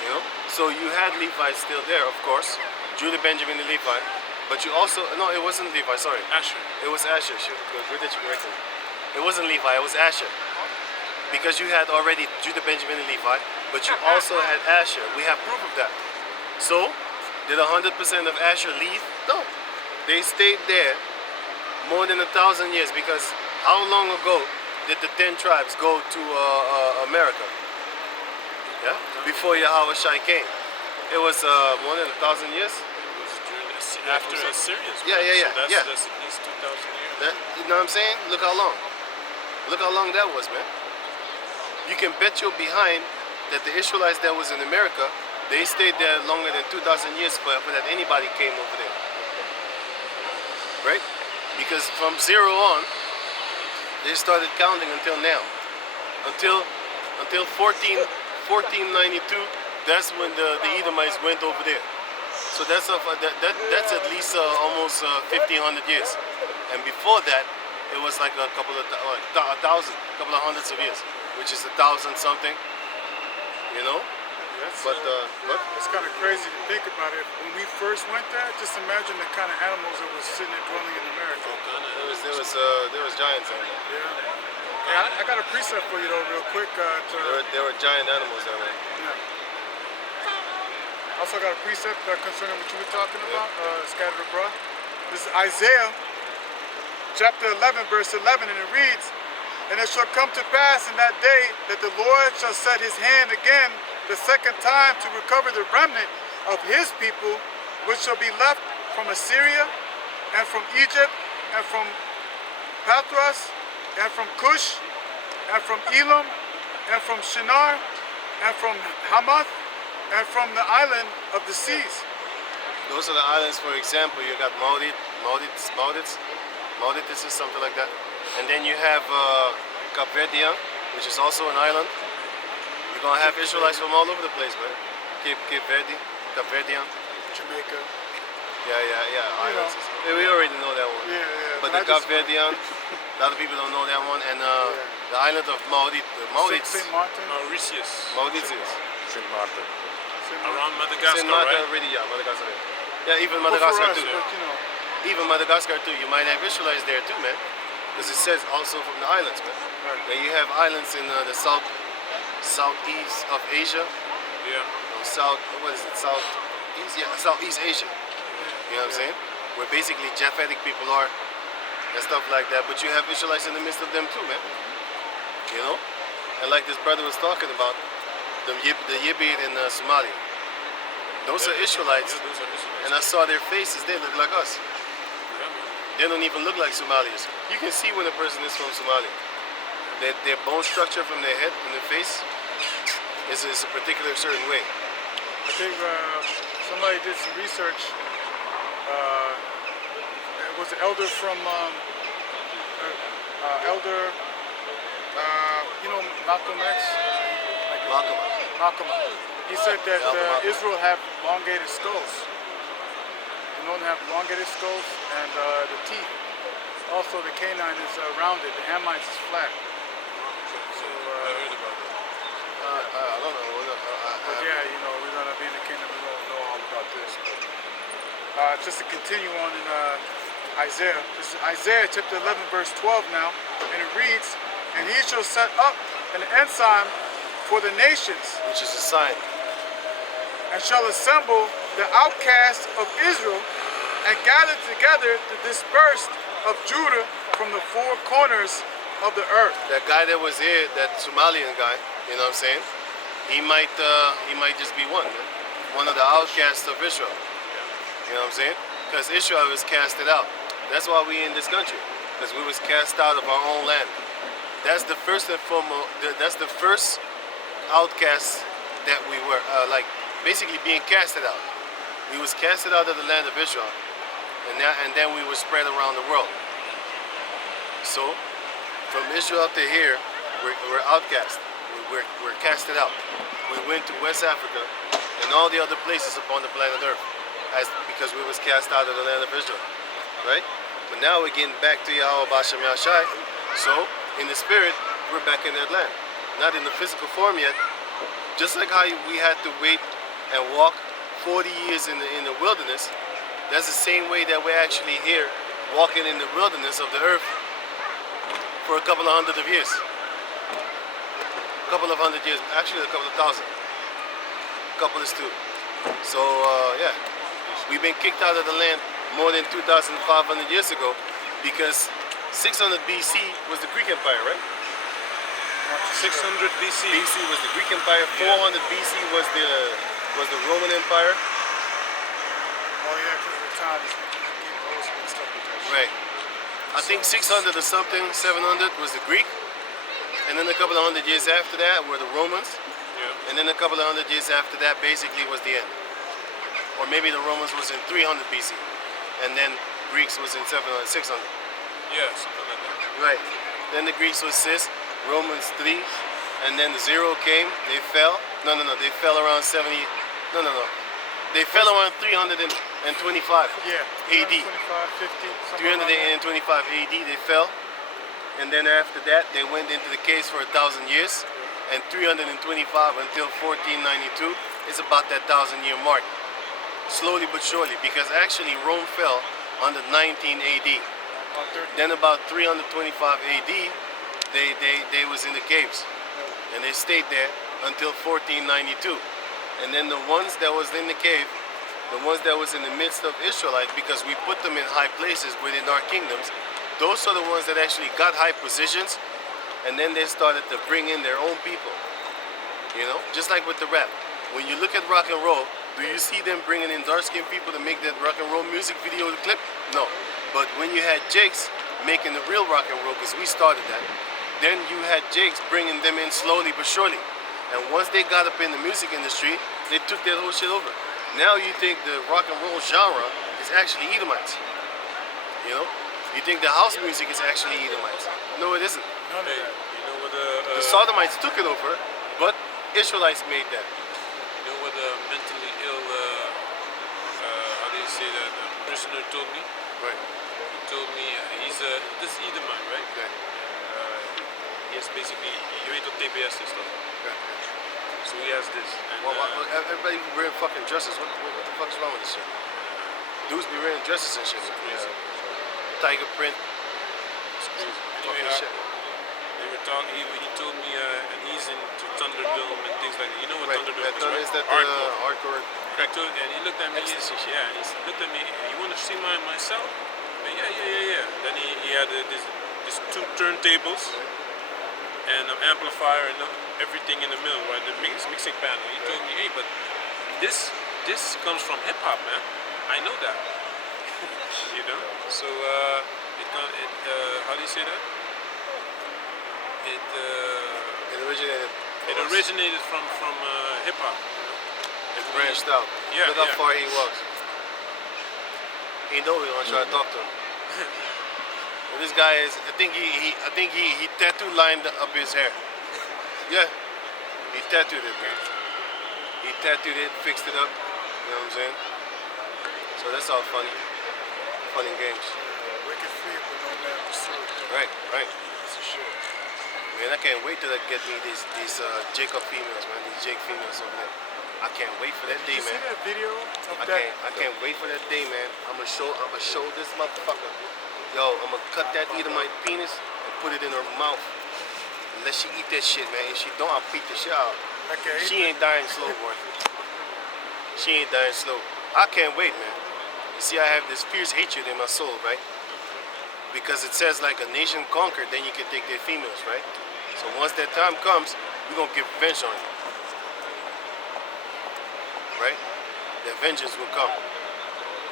You know? So you had Levi still there, of course. Judah, Benjamin, and Levi. But you also, no, it wasn't Levi, sorry. Asher. It was Asher. Good that you corrected me. It wasn't Levi, it was Asher. Because you had already Judah, Benjamin, and Levi, but you also had Asher. We have proof of that. So, did 100% of Asher leave? No. They stayed there more than 1,000 years, because how long ago did the 10 tribes go to America? Yeah? Before Yahweh Shai came. It was more than 1,000 years. After Assyrians. Yeah, yeah, yeah, So that's, yeah. that's at least 2,000 years. That, you know what I'm saying? Look how long. Look how long that was, man. You can bet your behind that the Israelites that was in America, they stayed there longer than 2,000 years for that anybody came over there. Right? Because from zero on, they started counting until now. Until 1492, that's when the Edomites went over there. So that's at least almost 1,500 years. And before that, it was like a couple of hundreds of years, which is 1,000 something. You know? But what? It's kind of crazy to think about it. When we first went there, just imagine the kind of animals that was sitting there dwelling in America. There was giants in there. Yeah. Hey, I got a precept for you though, real quick. There were giant animals down there. Yeah. Also got a precept concerning what you were talking about, scattered abroad. This is Isaiah chapter 11, verse 11, and it reads, "And it shall come to pass in that day that the Lord shall set his hand again the second time to recover the remnant of his people, which shall be left from Assyria, and from Egypt, and from Pathros, and from Cush, and from Elam, and from Shinar, and from Hamath, and from the island of the seas." Those are the islands, for example. You got Mauritius is something like that. And then you have Cape Verdean, which is also an island. You're going to have Israelites from all over the place, man. Cape Verde, Cape Verdean. Jamaica. Yeah, islands. We already know that one. Yeah. But the Cape Verdean, a lot of people don't know that one. And the island of Mauritius. Saint Martin. Mauritius. Sint Maarten. Around Madagascar, Saint Martin right? already, yeah, Madagascar. Yeah, even Well, for Madagascar us, too. but, you know, Even Madagascar too. You might have Israelites there too, man. Because it says also from the islands, man. Then you have islands in the southeast of Asia. Yeah. Southeast? Yeah, Southeast Asia. You know what I'm saying? Where basically Japhetic people are and stuff like that. But you have Israelites in the midst of them too, man. You know? And like this brother was talking about, the Yibir in Somalia. Those are Israelites. Yeah, those are Israelites. And I saw their faces, they look like us. Yeah, man. They don't even look like Somalis. You can see when a person is from Somalia. their bone structure from their head and their face is a particular certain way. I think somebody did some research. It was an elder from Malcolm X. Malcolm. He said that Israel have elongated skulls. They don't have elongated skulls, and the teeth. Also, the canine is rounded. The Hamites is flat. So I heard about that. I don't know. but yeah, we're gonna be in the kingdom. We don't know all about this. But, just to continue on in Isaiah. This is Isaiah chapter 11, verse 12 now, and it reads, "And he shall set up an ensign for the nations, which is a sign. and shall assemble the outcasts of Israel, and gather together the dispersed of Judah from the four corners of the earth." That guy that was here, that Somalian guy, you know what I'm saying? He might just be one of the outcasts of Israel. You know what I'm saying? Because Israel was casted out. That's why we in this country, because we was cast out of our own land. That's the first and foremost. That's the first outcast that we were, like basically being casted out. We was casted out of the land of Israel, and then we were spread around the world. So from Israel to here, we're outcast. We're casted out. We went to West Africa and all the other places upon the planet Earth, because we was cast out of the land of Israel, right? But now we're getting back to Yahweh Bashem Yashai. So in the spirit, we're back in that land, not in the physical form yet. Just like how we had to wait and walk 40 years in the wilderness, that's the same way that we're actually here, walking in the wilderness of the earth for a couple of hundred of years. A couple of hundred years, actually a couple of thousand. A couple is two. So yeah, we've been kicked out of the land more than 2,500 years ago, because 600 BC was the Greek Empire, right? 600 BC. BC was the Greek Empire. 400 BC was the Roman Empire. Oh yeah, because the time is getting always mixed up with that shit. Right. I think 600 or something, 700 was the Greek, and then a couple of hundred years after that were the Romans, and then a couple of hundred years after that basically was the end. Or maybe the Romans was in 300 BC, and then Greeks was in 700, 600. Yeah, something like that. Right. Then the Greeks was 6, Romans 3, and then the 0 came, they fell. No, they fell around 70, they fell around 325 Yeah. AD. 25, 50, something like that. 325 AD they fell, and then after that they went into the caves for 1,000 years, and 325 until 1492 is about that 1,000-year mark. Slowly but surely, because actually Rome fell under 19 AD. Then about 325 AD, they was in the caves, and they stayed there until 1492. And then the ones that was in the cave, the ones that was in the midst of Israelites, because we put them in high places within our kingdoms, those are the ones that actually got high positions, and then they started to bring in their own people. You know, just like with the rap. When you look at rock and roll, do you see them bringing in dark-skinned people to make that rock and roll music video clip? No. But when you had Jakes making the real rock and roll, because we started that, then you had Jakes bringing them in slowly but surely. And once they got up in the music industry, they took that whole shit over. Now you think the rock and roll genre is actually Edomites. You know? You think the house music is actually Edomites. No, it isn't. None of that. You know what The Sodomites took it over, but Israelites made that. You know what a mentally ill, how do you say that, prisoner told me? Right. He told me he's this Edomite, right? Okay. He has basically, you weet op TBS and stuff. Okay. So he has this. And, Everybody be wearing fucking dresses. What the fuck's wrong with this shit? Dudes be wearing dresses and shit. crazy. Tiger print. It's crazy. Fucking Anyway, shit. they were talking, he told me, and he's into Thunderdome and things like that. You know what Right. Thunderdome Thunder is, is right? that Hardcore. hardcore. And he looked at me, Ecstasy shit. yeah, and he looked at me, you want to see my cell? Yeah. Then he had these two turntables and an amplifier and everything in the middle, right? The mixing panel. He told me, hey, but this comes from hip hop, man. I know that. You know? So how do you say that? It originated. It originated from hip hop. It branched out. Yeah, Look how yeah. far he was. He know we gonna try to talk to him. Well, this guy is. I think he tattoo lined up his hair. Yeah, he tattooed it, man. He tattooed it, fixed it up. You know what I'm saying? So that's all funny. Fun and games. Wicked free, but no man pursued. Right, right. That's a shit. Man, I can't wait till I get me these Jacob females, man. These Jake females over there. I can't wait for that day, Did you see man. that video of I can't wait for that day, man. I'm gonna show this motherfucker. Yo, I'm gonna cut that Edomite penis and put it in her mouth. And let she eat that shit, man. If she don't, I'll beat the shit out of her. Okay. She ain't dying slow, boy. She ain't dying slow. I can't wait, man. You see, I have this fierce hatred in my soul, right? Because it says like a nation conquered, then you can take their females, right? So once that time comes, we're gonna get revenge on you. Right? The vengeance will come.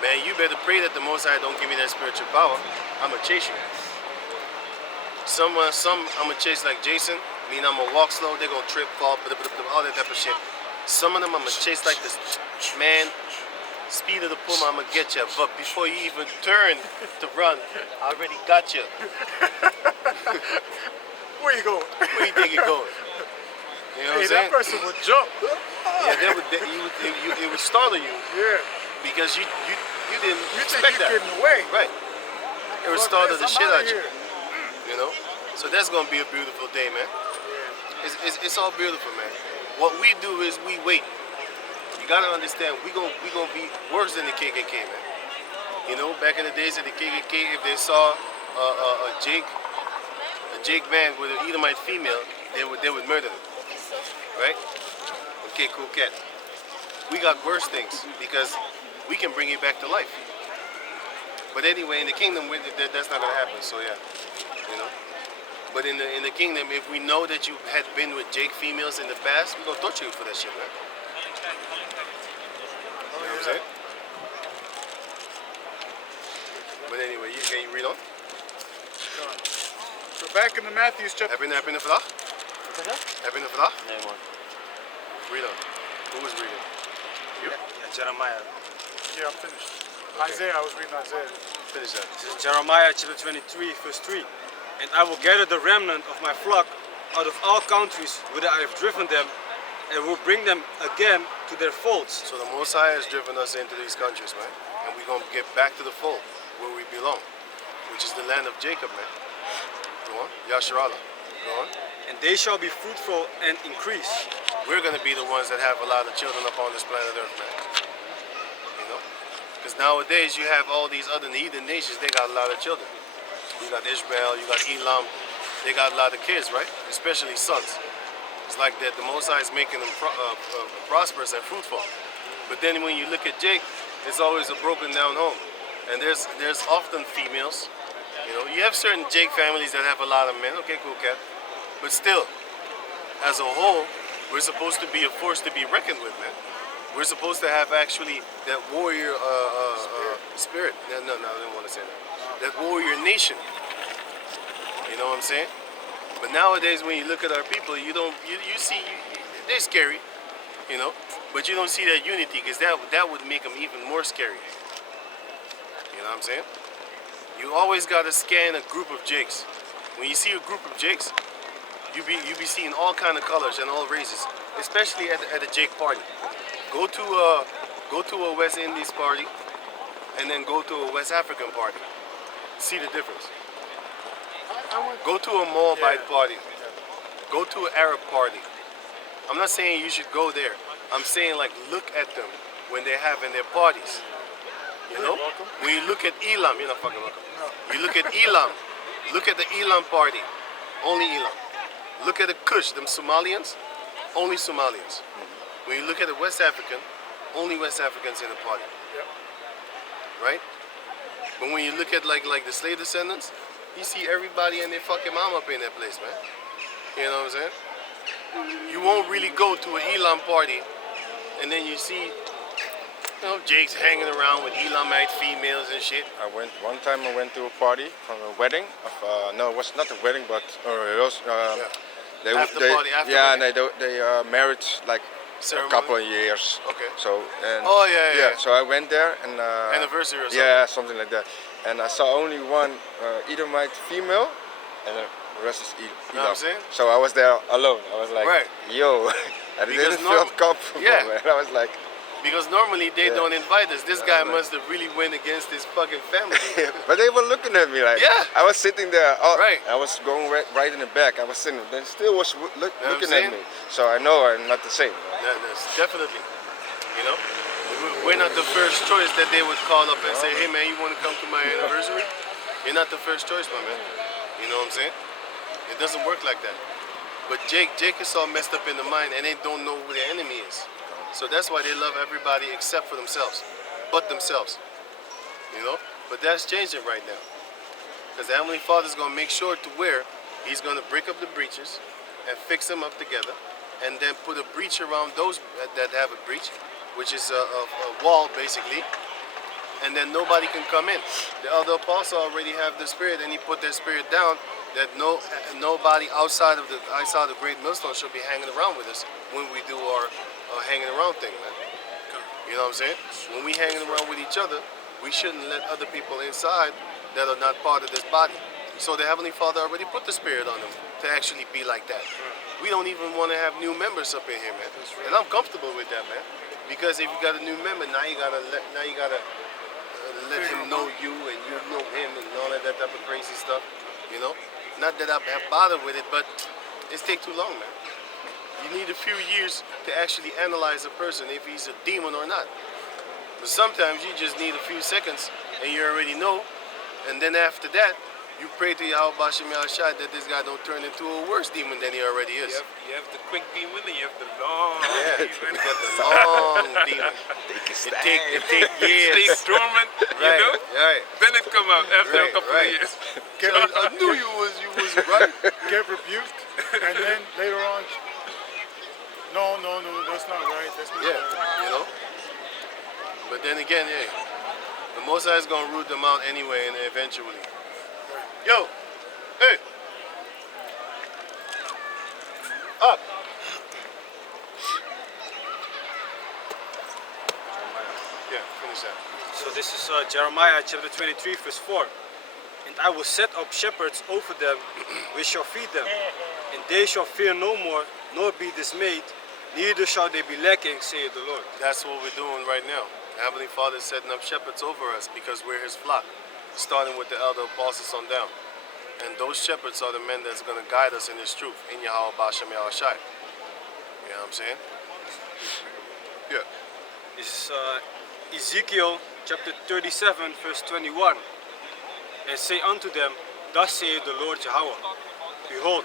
Man, you better pray that the Most High don't give me that spiritual power. I'm gonna chase you. Some I'm gonna chase like Jason. Mean I'm gonna walk slow. They're gonna trip, fall, all that type of shit. Some of them I'm gonna chase like this. Man, speed of the puma, I'm gonna get you. But before you even turn to run, I already got you. Where you going? Where you think you're going? You know what I'm Hey, saying? that person would jump. Yeah, it would startle you Yeah. because you didn't You think expect you're that. getting away. Right. It would Fuck startle this, the I'm shit out outta you. here. You know? So that's gonna be a beautiful day, man. It's all beautiful, man. What we do is we wait. You gotta understand, we gonna be worse than the KKK, man. You know, back in the days of the KKK, if they saw a Jake man with an Edomite female, they would murder them. Right? Okay, cool cat. We got worse things because we can bring it back to life. But anyway, in the kingdom, that's not gonna happen. So yeah, you know. But in the kingdom, if we know that you had been with Jake females in the past, we're gonna torture you for that shit, man. You know what I'm saying? But anyway, can you read on? So back in the Matthews chapter. Heb je een vraag? Heb je een vraag? Nee, man. Read on. Who was reading? You? Yeah, Jeremiah. Yeah, I'm finished. Isaiah, I was reading Isaiah. Finish that. This is Jeremiah chapter 23, verse 3. And I will gather the remnant of my flock out of all countries whither I have driven them, and will bring them again to their folds. So the Most High has driven us into these countries, man. And we're gonna get back to the fold, where we belong, which is the land of Jacob, man. Go on. Yasharallah. Go on. And they shall be fruitful and increase. We're gonna be the ones that have a lot of children upon this planet Earth, man. You know? Because nowadays you have all these other heathen nations, they got a lot of children. You got Ishmael, you got Elam, they got a lot of kids, right? Especially sons. It's like that the Most High is making them prosperous and fruitful. But then when you look at Jake, it's always a broken down home. And there's often females. You know, you have certain Jake families that have a lot of men. Okay, cool cat. But still, as a whole, we're supposed to be a force to be reckoned with, man. We're supposed to have actually that warrior spirit. No, I didn't want to say that. That warrior nation. You know what I'm saying? But nowadays, when you look at our people, you see they're scary, you know. But you don't see that unity because that would make them even more scary. You know what I'm saying? You always gotta scan a group of Jakes. When you see a group of Jakes, you be seeing all kind of colors and all races, especially at a Jake party. Go to a West Indies party, and then go to a West African party. See the difference. Go to a Moabite party. Go to an Arab party. I'm not saying you should go there. I'm saying like look at them when they're having their parties. You know? When you look at Elam, you're not fucking welcome. You look at Elam. Look at the Elam party. Only Elam. Look at the Kush, them Somalians. Only Somalians. When you look at the West African, only West Africans in the party. Yep. Right? But when you look at like the slave descendants, you see everybody and their fucking mom up in that place, man. You know what I'm saying? You won't really go to an Elam party and then you see You know, Jake's hanging around with Elamite females and shit. One time I went to a party from a wedding of no, it was not a wedding, but it was After party, after yeah, wedding? and they married like Ceremony? a couple of years. Okay. So and Oh, yeah. So I went there and Anniversary or something? yeah, something like that. And I saw only one Edomite female, and the rest is Know what Edom. I'm saying? So I was there alone. I was like, Right. yo, I Because didn't feel comfortable, yeah. man. I was like, Because normally they Yeah. don't invite us. This guy must have really went against his fucking family. but they were looking at me like, Yeah. I was sitting there, Right. I was going right in the back. I was sitting, they still was looking saying? at me. So I know I'm not the same. That's definitely, you know, we're not the first choice that they would call up and say, hey man, you want to come to my anniversary? You're not the first choice, my man. You know what I'm saying? It doesn't work like that. But Jake is all messed up in the mind and they don't know who the enemy is. So that's why they love everybody except for themselves, but themselves. You know? But that's changing right now. Because the Heavenly Father's going to make sure to where he's going to break up the breaches and fix them up together and then put a breach around those that have a breach, which is a wall basically, and then nobody can come in. The other apostle already have the spirit and he put that spirit down that nobody outside of the great millstone should be hanging around with us when we do our hanging around thing, man. You know what I'm saying? When we hanging around with each other, we shouldn't let other people inside that are not part of this body. So the Heavenly Father already put the spirit on them to actually be like that. We don't even want to have new members up in here, man. And I'm comfortable with that, man. Because if you got a new member, now you gotta let him know you and you know him and all of that type of crazy stuff. You know? Not that I have bothered with it, but it's take too long, man. You need a few years to actually analyze a person if he's a demon or not. But sometimes you just need a few seconds and you already know. And then after that, you pray to Yahweh Bashem Yahushua that this guy don't turn into a worse demon than he already is. You have the quick demon and you have the long Yeah, demon. you got the long demon. It take years. Stay dormant, you Right, know? right. Then it come out after a Right, couple right. of years. I knew you was right. Get rebuked, and then later on, no, that's not right. That's not Yeah, right. you know. But then again, hey, the Most High is gonna root them out anyway, and eventually. Yo, hey, up. Yeah, finish that. So this is Jeremiah chapter 23 verse 4. And I will set up shepherds over them, which shall feed them. And they shall fear no more, nor be dismayed, neither shall they be lacking, saith the Lord. That's what we're doing right now. The Heavenly Father is setting up shepherds over us because we're His flock, starting with the elder apostles on down. And those shepherds are the men that's going to guide us in His truth, in Yahweh Bashem Yahushai. You know what I'm saying? Yeah. This is Ezekiel chapter 37 verse 21. And say unto them, thus saith the Lord Yahweh, behold,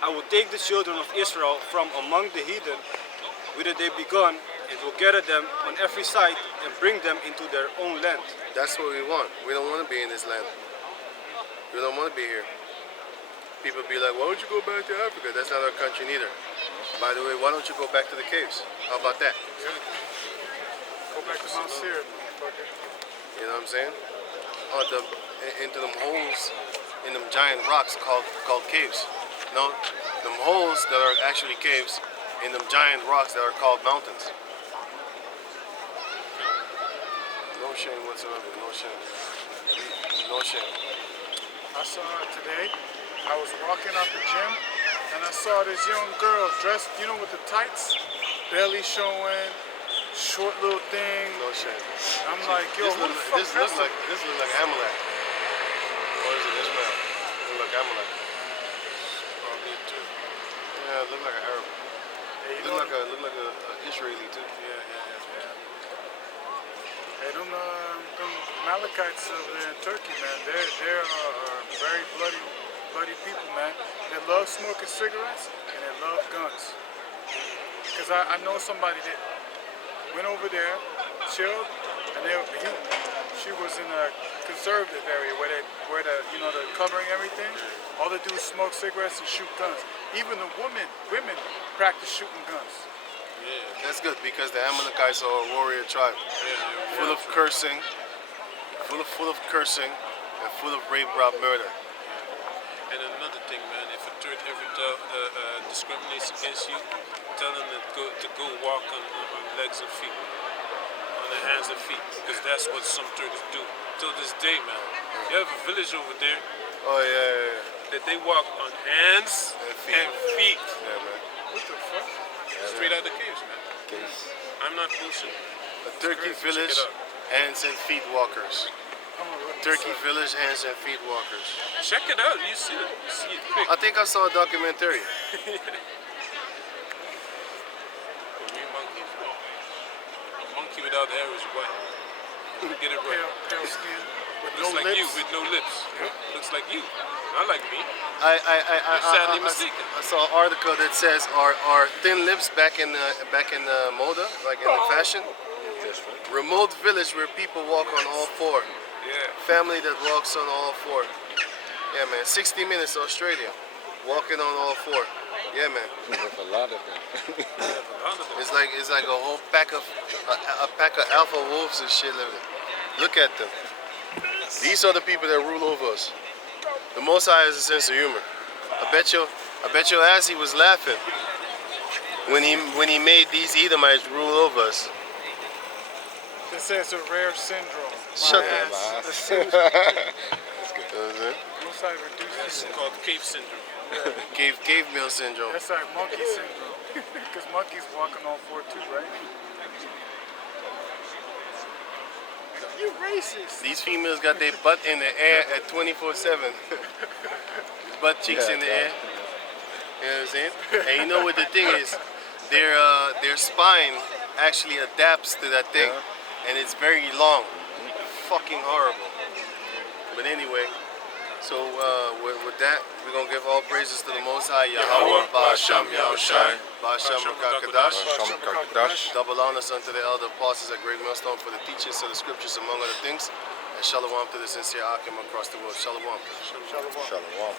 I will take the children of Israel from among the heathen, whither they be gone, and will gather them on every side, and bring them into their own land. That's what we want. We don't want to be in this land. We don't want to be here. People be like, why don't you go back to Africa? That's not our country neither. By the way, why don't you go back to the caves? How about that? Go back to Mount Seir, motherfucker. You know what I'm saying? Into them holes in them giant rocks called caves. No, them holes that are actually caves in them giant rocks that are called mountains. No shame whatsoever. No shame. No shame. I saw it today. I was walking out the gym, and I saw this young girl dressed, you know, with the tights, belly showing, short little thing. No shame. I'm like, yo, who the fuck this dressed looks like Amalek. Or is it Ishmael? It looks like Amalek. Probably too. Yeah, it looks like an Arab. Hey, you Look like a Israeli too. Yeah. Hey, them Amalekites over there in Turkey, man, they're very bloody people, man. They love smoking cigarettes and they love guns. Because I know somebody that went over there, chilled, and she was in a conservative area where the covering everything. All they do is smoke cigarettes and shoot guns. Even the women practice shooting guns. Yeah. That's good because the Amalekites are a warrior tribe, full of cursing, full of cursing, and full of rape, rob, murder. And another thing, man, if a Turk ever discriminates against you, tell them to go walk on legs and feet, on their hands and feet, because that's what some Turks do. Till this day, man. You have a village over there Oh yeah. that they walk on hands And feet. and feet. Yeah, man. What the fuck? Straight out the caves, man. Case. I'm not bullshitting. A Turkey crazy. village, Check it out. hands and feet walkers. Turkey village, hands and feet walkers. Check it out. You see it. You see it quick. I think I saw a documentary. We monkeys, man. A monkey without hair is white. Get it right. Pale skin with Looks no like you lips. with no lips. Looks like you. Not like me. I Sadly mistaken. saw an article that says are thin lips back in the moda, like in the fashion. Remote village where people walk on all four. Yeah. Family that walks on all four. Yeah, man. 60 Minutes, Australia. Walking on all four. Yeah, man. With a lot of them. It's like a whole pack of a pack of alpha wolves and shit. Look at them. These are the people that rule over us. The Most High has a sense of humor. I bet your ass he was laughing when he made these Edomites rule over us. They say it's a rare syndrome. Shut My up. ass. That's good. Most I reduce This is it. called cave syndrome. Cave meal syndrome. That's like monkey syndrome. Because monkeys walking on four too, right? You racist. These females got their butt in the air at 24/7. Butt cheeks in the air. You know what I'm saying? And you know what the thing is? Their spine actually adapts to that thing, and it's very long. Fucking horrible. But anyway, so with that, we're gonna give all praises to the Most High Yahweh, Ba'asham Yahushai, Ba'asham Rakakadash. Double honors unto the elder apostles at Great Millstone for the teachings of the scriptures, among other things. And shalom to the sincere Akim across the world. Shalom. Shalom.